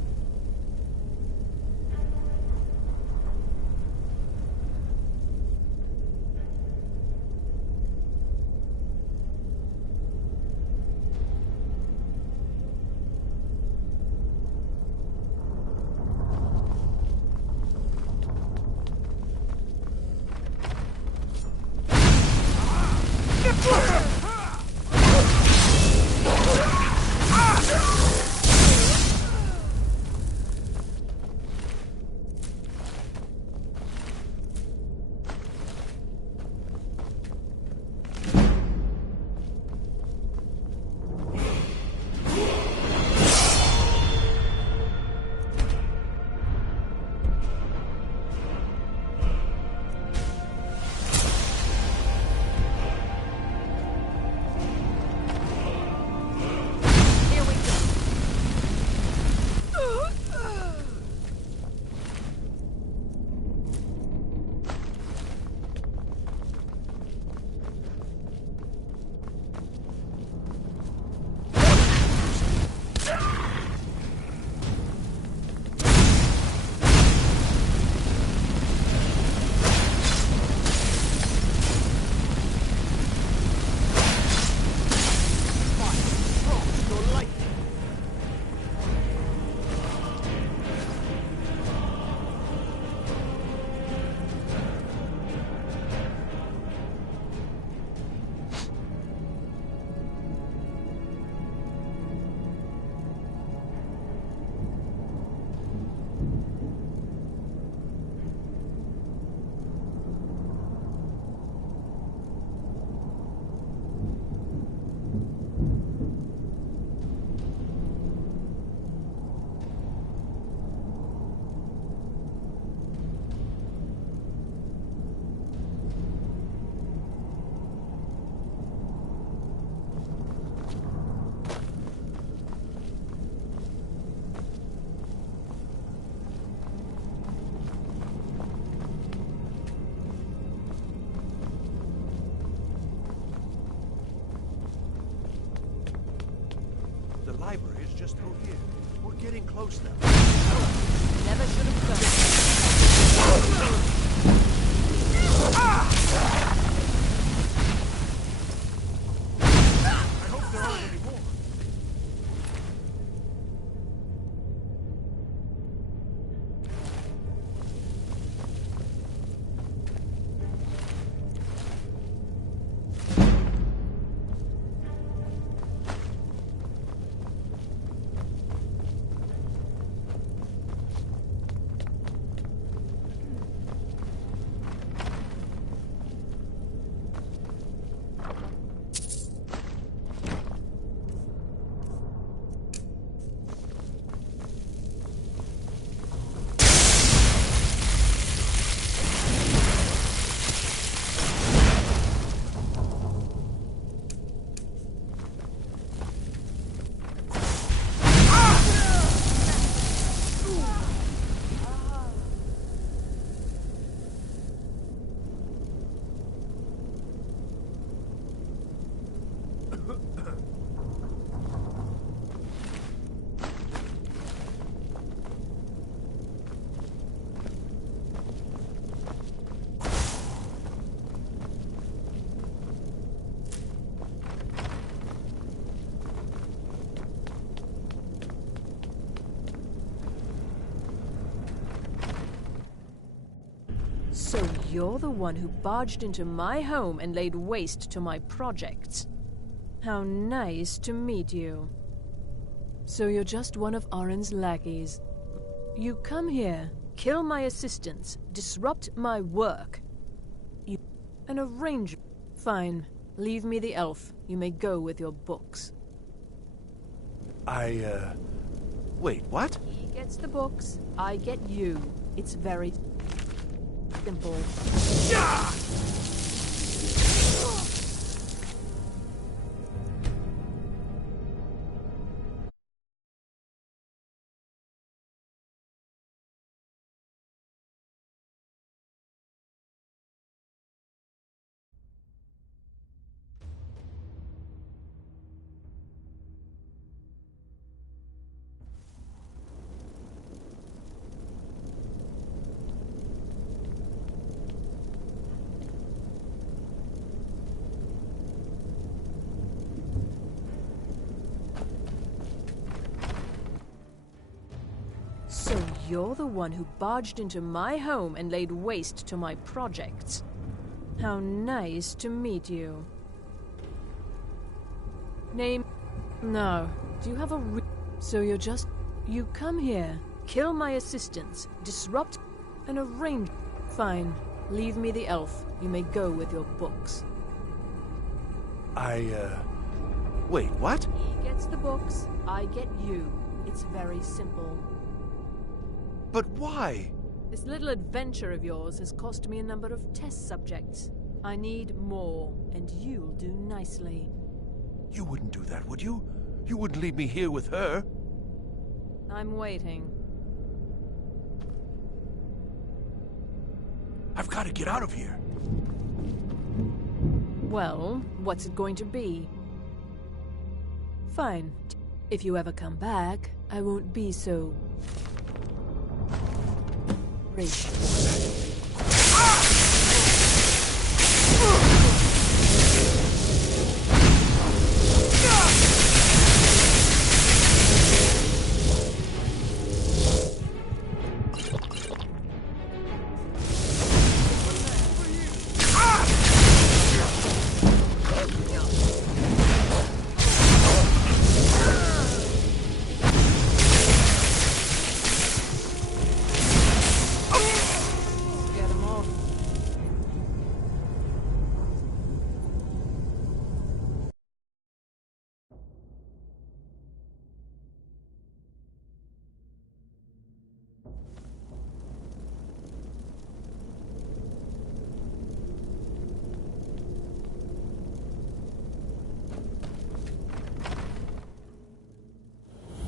just through here. We're getting close now. Never should have done. I hope there aren't any more. So you're the one who barged into my home and laid waste to my projects. How nice to meet you. So you're just one of Arin's lackeys. You come here, kill my assistants, disrupt my work. And a ranger. Fine. Leave me the elf. You may go with your books. Wait, what? He gets the books, I get you. It's very simple. So you're the one who barged into my home and laid waste to my projects. How nice to meet you. Name? No. Do you have a So you're just... You come here, kill my assistants, disrupt and arrange... Fine. Leave me the elf. You may go with your books. Wait, what? He gets the books, I get you. It's very simple. But why? This little adventure of yours has cost me a number of test subjects. I need more, and you'll do nicely. You wouldn't do that, would you? You wouldn't leave me here with her? I'm waiting. I've got to get out of here. Well, what's it going to be? Fine. If you ever come back, I won't be so... gracious.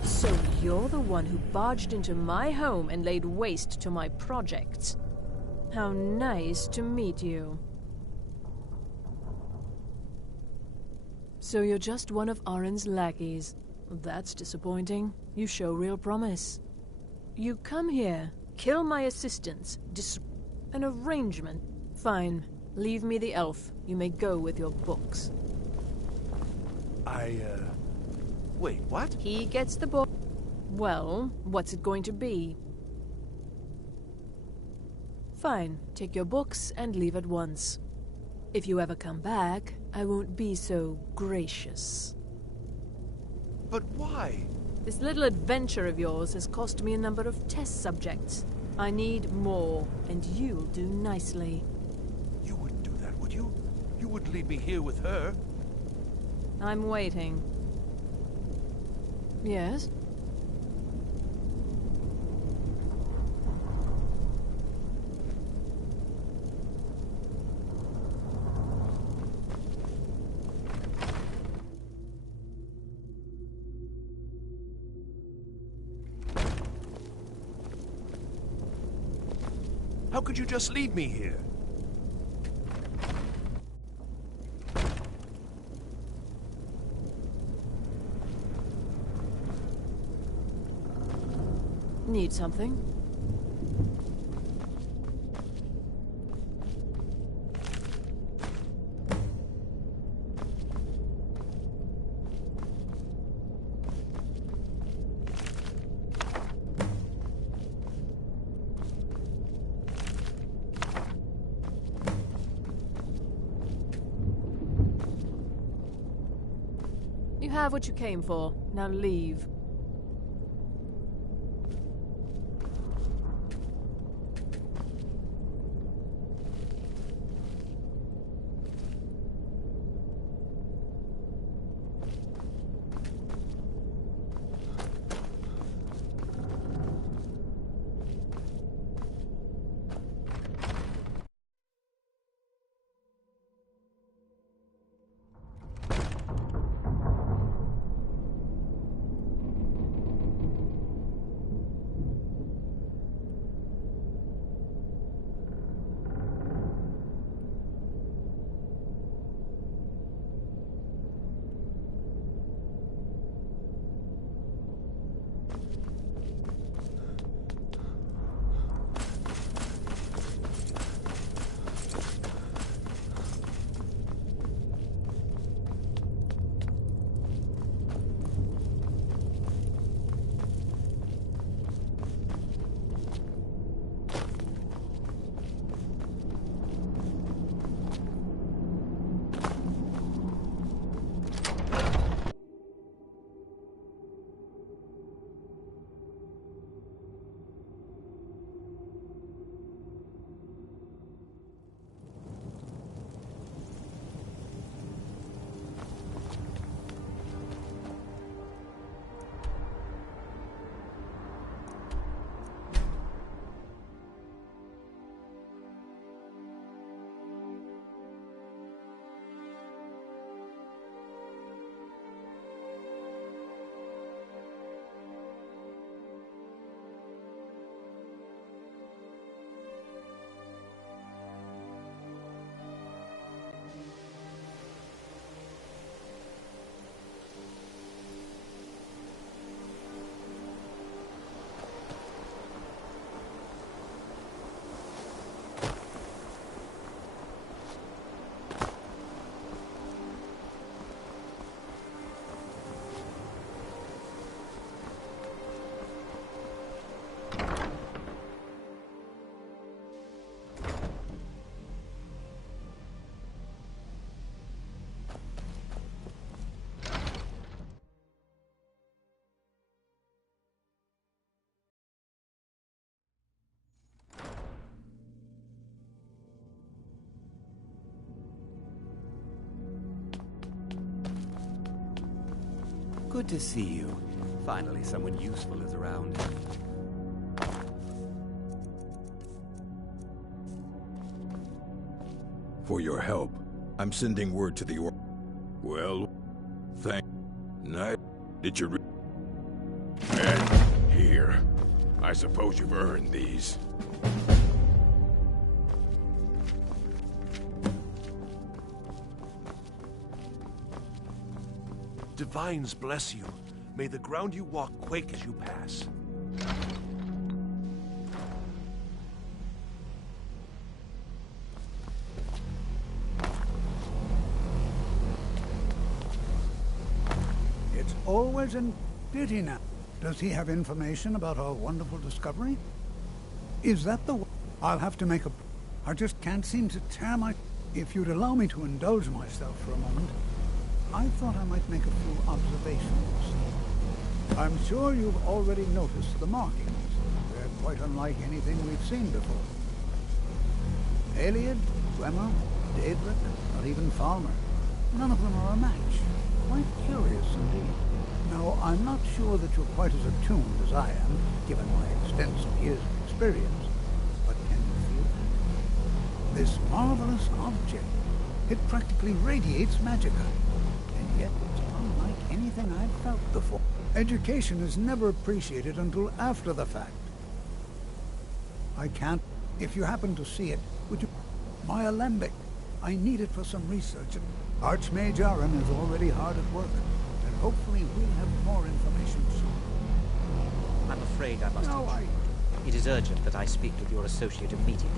So you're the one who barged into my home and laid waste to my projects. How nice to meet you. So you're just one of Arin's lackeys. That's disappointing. You show real promise. You come here, kill my assistants, an arrangement. Fine. Leave me the elf. You may go with your books. Wait, what? He gets the book. Well, what's it going to be? Fine. Take your books and leave at once. If you ever come back, I won't be so gracious. But why? This little adventure of yours has cost me a number of test subjects. I need more, and you'll do nicely. You wouldn't do that, would you? You wouldn't leave me here with her. I'm waiting. Yes? How could you just leave me here? Need something? You have what you came for. Now leave. Good to see you. Finally, someone useful is around. For your help, I'm sending word to the Well, thank... Night. Did you And here. I suppose you've earned these. Divines bless you. May the ground you walk quake as you pass. It's always in pity now. Does he have information about our wonderful discovery? Is that the... I'll have to make a... I just can't seem to tear my... If you'd allow me to indulge myself for a moment, I thought I might make a few observations. I'm sure you've already noticed the markings. They're quite unlike anything we've seen before. Aliad, Dwemer, Daedric, or even Falmer. None of them are a match. Quite curious indeed. Now, I'm not sure that you're quite as attuned as I am, given my extensive years of experience, but can you feel that? This marvelous object, it practically radiates magicka, and yet it's unlike anything I've felt before. Education is never appreciated until after the fact. I can't... If you happen to see it, would you... My alembic. I need it for some research, and Archmage Aaron is already hard at work, and hopefully we'll have more information soon. I'm afraid I must... No, It is urgent that I speak with your associate immediately.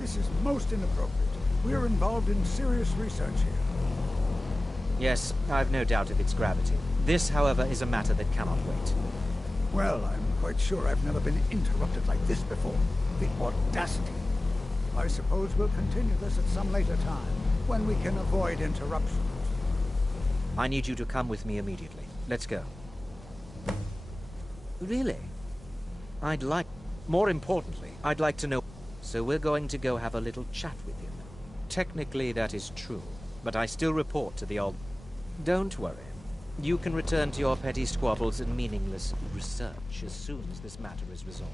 This is most inappropriate. We're involved in serious research here. Yes, I've no doubt of its gravity. This, however, is a matter that cannot wait. Well, I'm quite sure I've never been interrupted like this before. The audacity. I suppose we'll continue this at some later time, when we can avoid interruptions. I need you to come with me immediately. Let's go. Really? More importantly, I'd like to know... So we're going to go have a little chat with him. Technically, that is true, but I still report to the old... Don't worry. You can return to your petty squabbles and meaningless research as soon as this matter is resolved.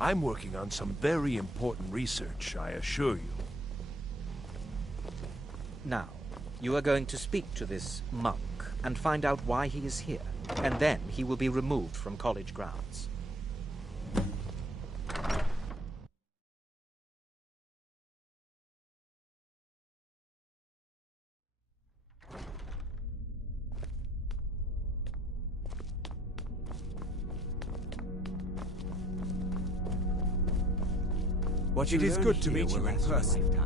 I'm working on some very important research, I assure you. Now, you are going to speak to this monk and find out why he is here, and then he will be removed from college grounds. It is good to meet you in person.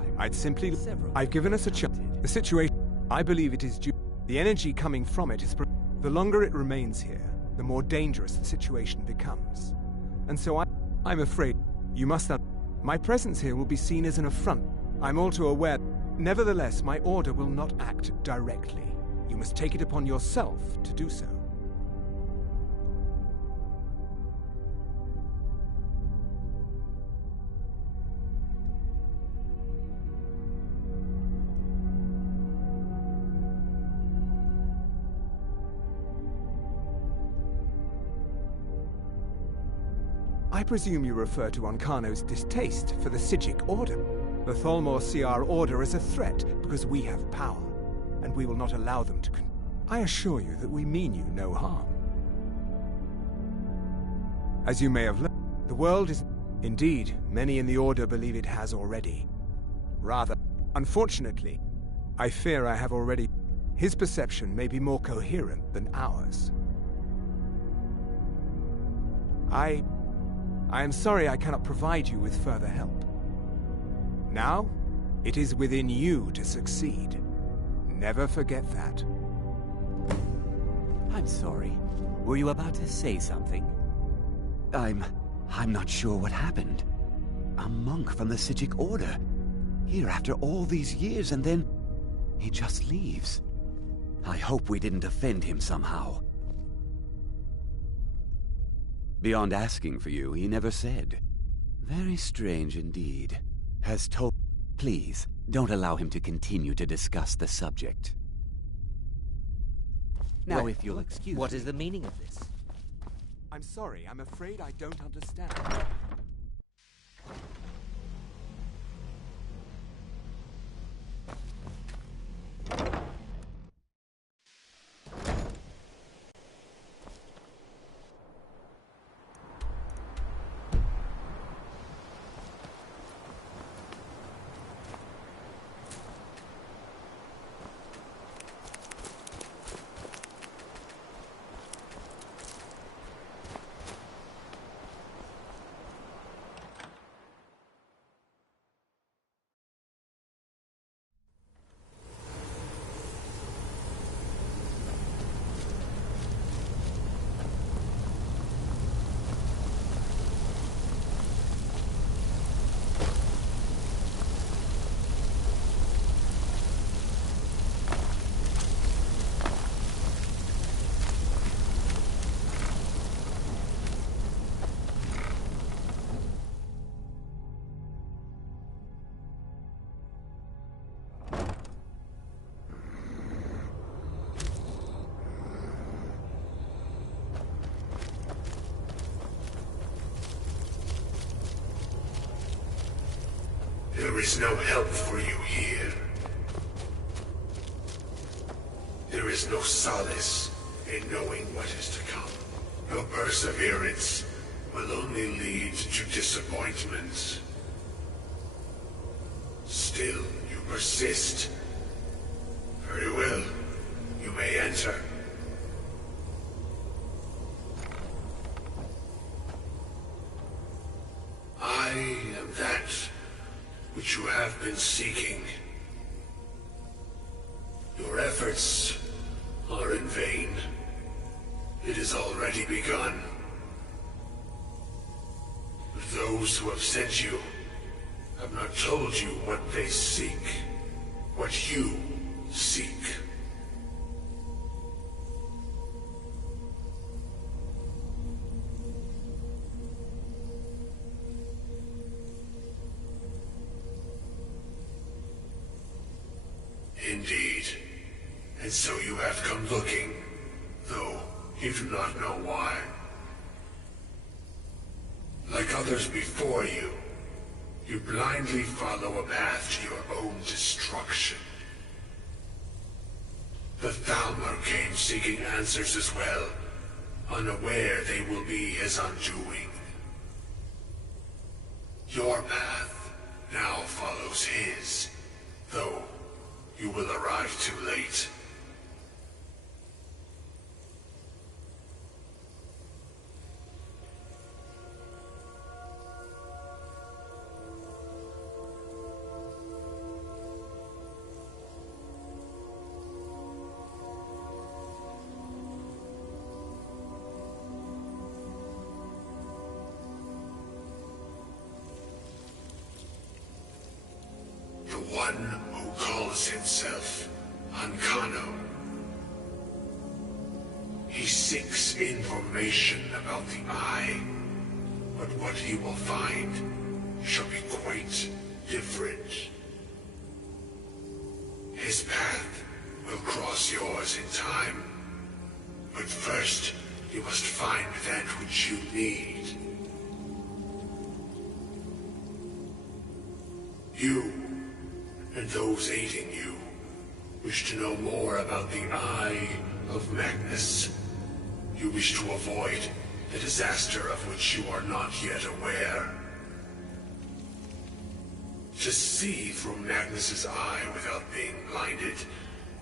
I've given us a chance. The situation, I believe it is due. The energy coming from it is... The longer it remains here, the more dangerous the situation becomes. And so I'm afraid you must not... My presence here will be seen as an affront. I'm all too aware. Nevertheless, my order will not act directly. You must take it upon yourself to do so. I presume you refer to Ancano's distaste for the Sijic Order. The Thalmor see our order as a threat because we have power, and we will not allow them to I assure you that we mean you no harm. As you may have learned, the world is... Indeed, many in the Order believe it has already. Rather, unfortunately, I fear I have already... His perception may be more coherent than ours. I am sorry I cannot provide you with further help. Now, it is within you to succeed. Never forget that. I'm sorry. Were you about to say something? I'm not sure what happened. A monk from the Sijic Order. Here after all these years, and then he just leaves. I hope we didn't offend him somehow. Beyond asking for you, he never said. Very strange indeed. Has told... Please, don't allow him to continue to discuss the subject. Now, if you'll excuse me... What is the meaning of this? I'm sorry, I'm afraid I don't understand. is no help for you here. There is no solace in knowing what is to come. Your perseverance will only lead to disappointment. Still, you persist. Very well. You may enter. I am that which you have been seeking. Your efforts are in vain. It has already begun. Those who have sent you have not told you what they seek, what you seek. Indeed. And so you have come looking, though you do not know why. Like others before you, you blindly follow a path to your own destruction. The Thalmor came seeking answers as well, unaware they will be his undoing. Your path now follows his, though you will arrive too late. The one who calls himself Ancano. He seeks information about the Eye, but what he will find shall be quite different. His path will cross yours in time, but first you must find that which you need. You and those aiding you wish to know more about the Eye of Magnus. You wish to avoid the disaster of which you are not yet aware. To see through Magnus's eye without being blinded,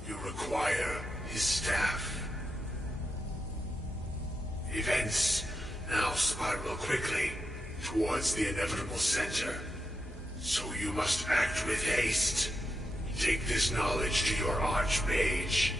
you require his staff. Events now spiral quickly towards the inevitable center. So you must act with haste. Take this knowledge to your Archmage.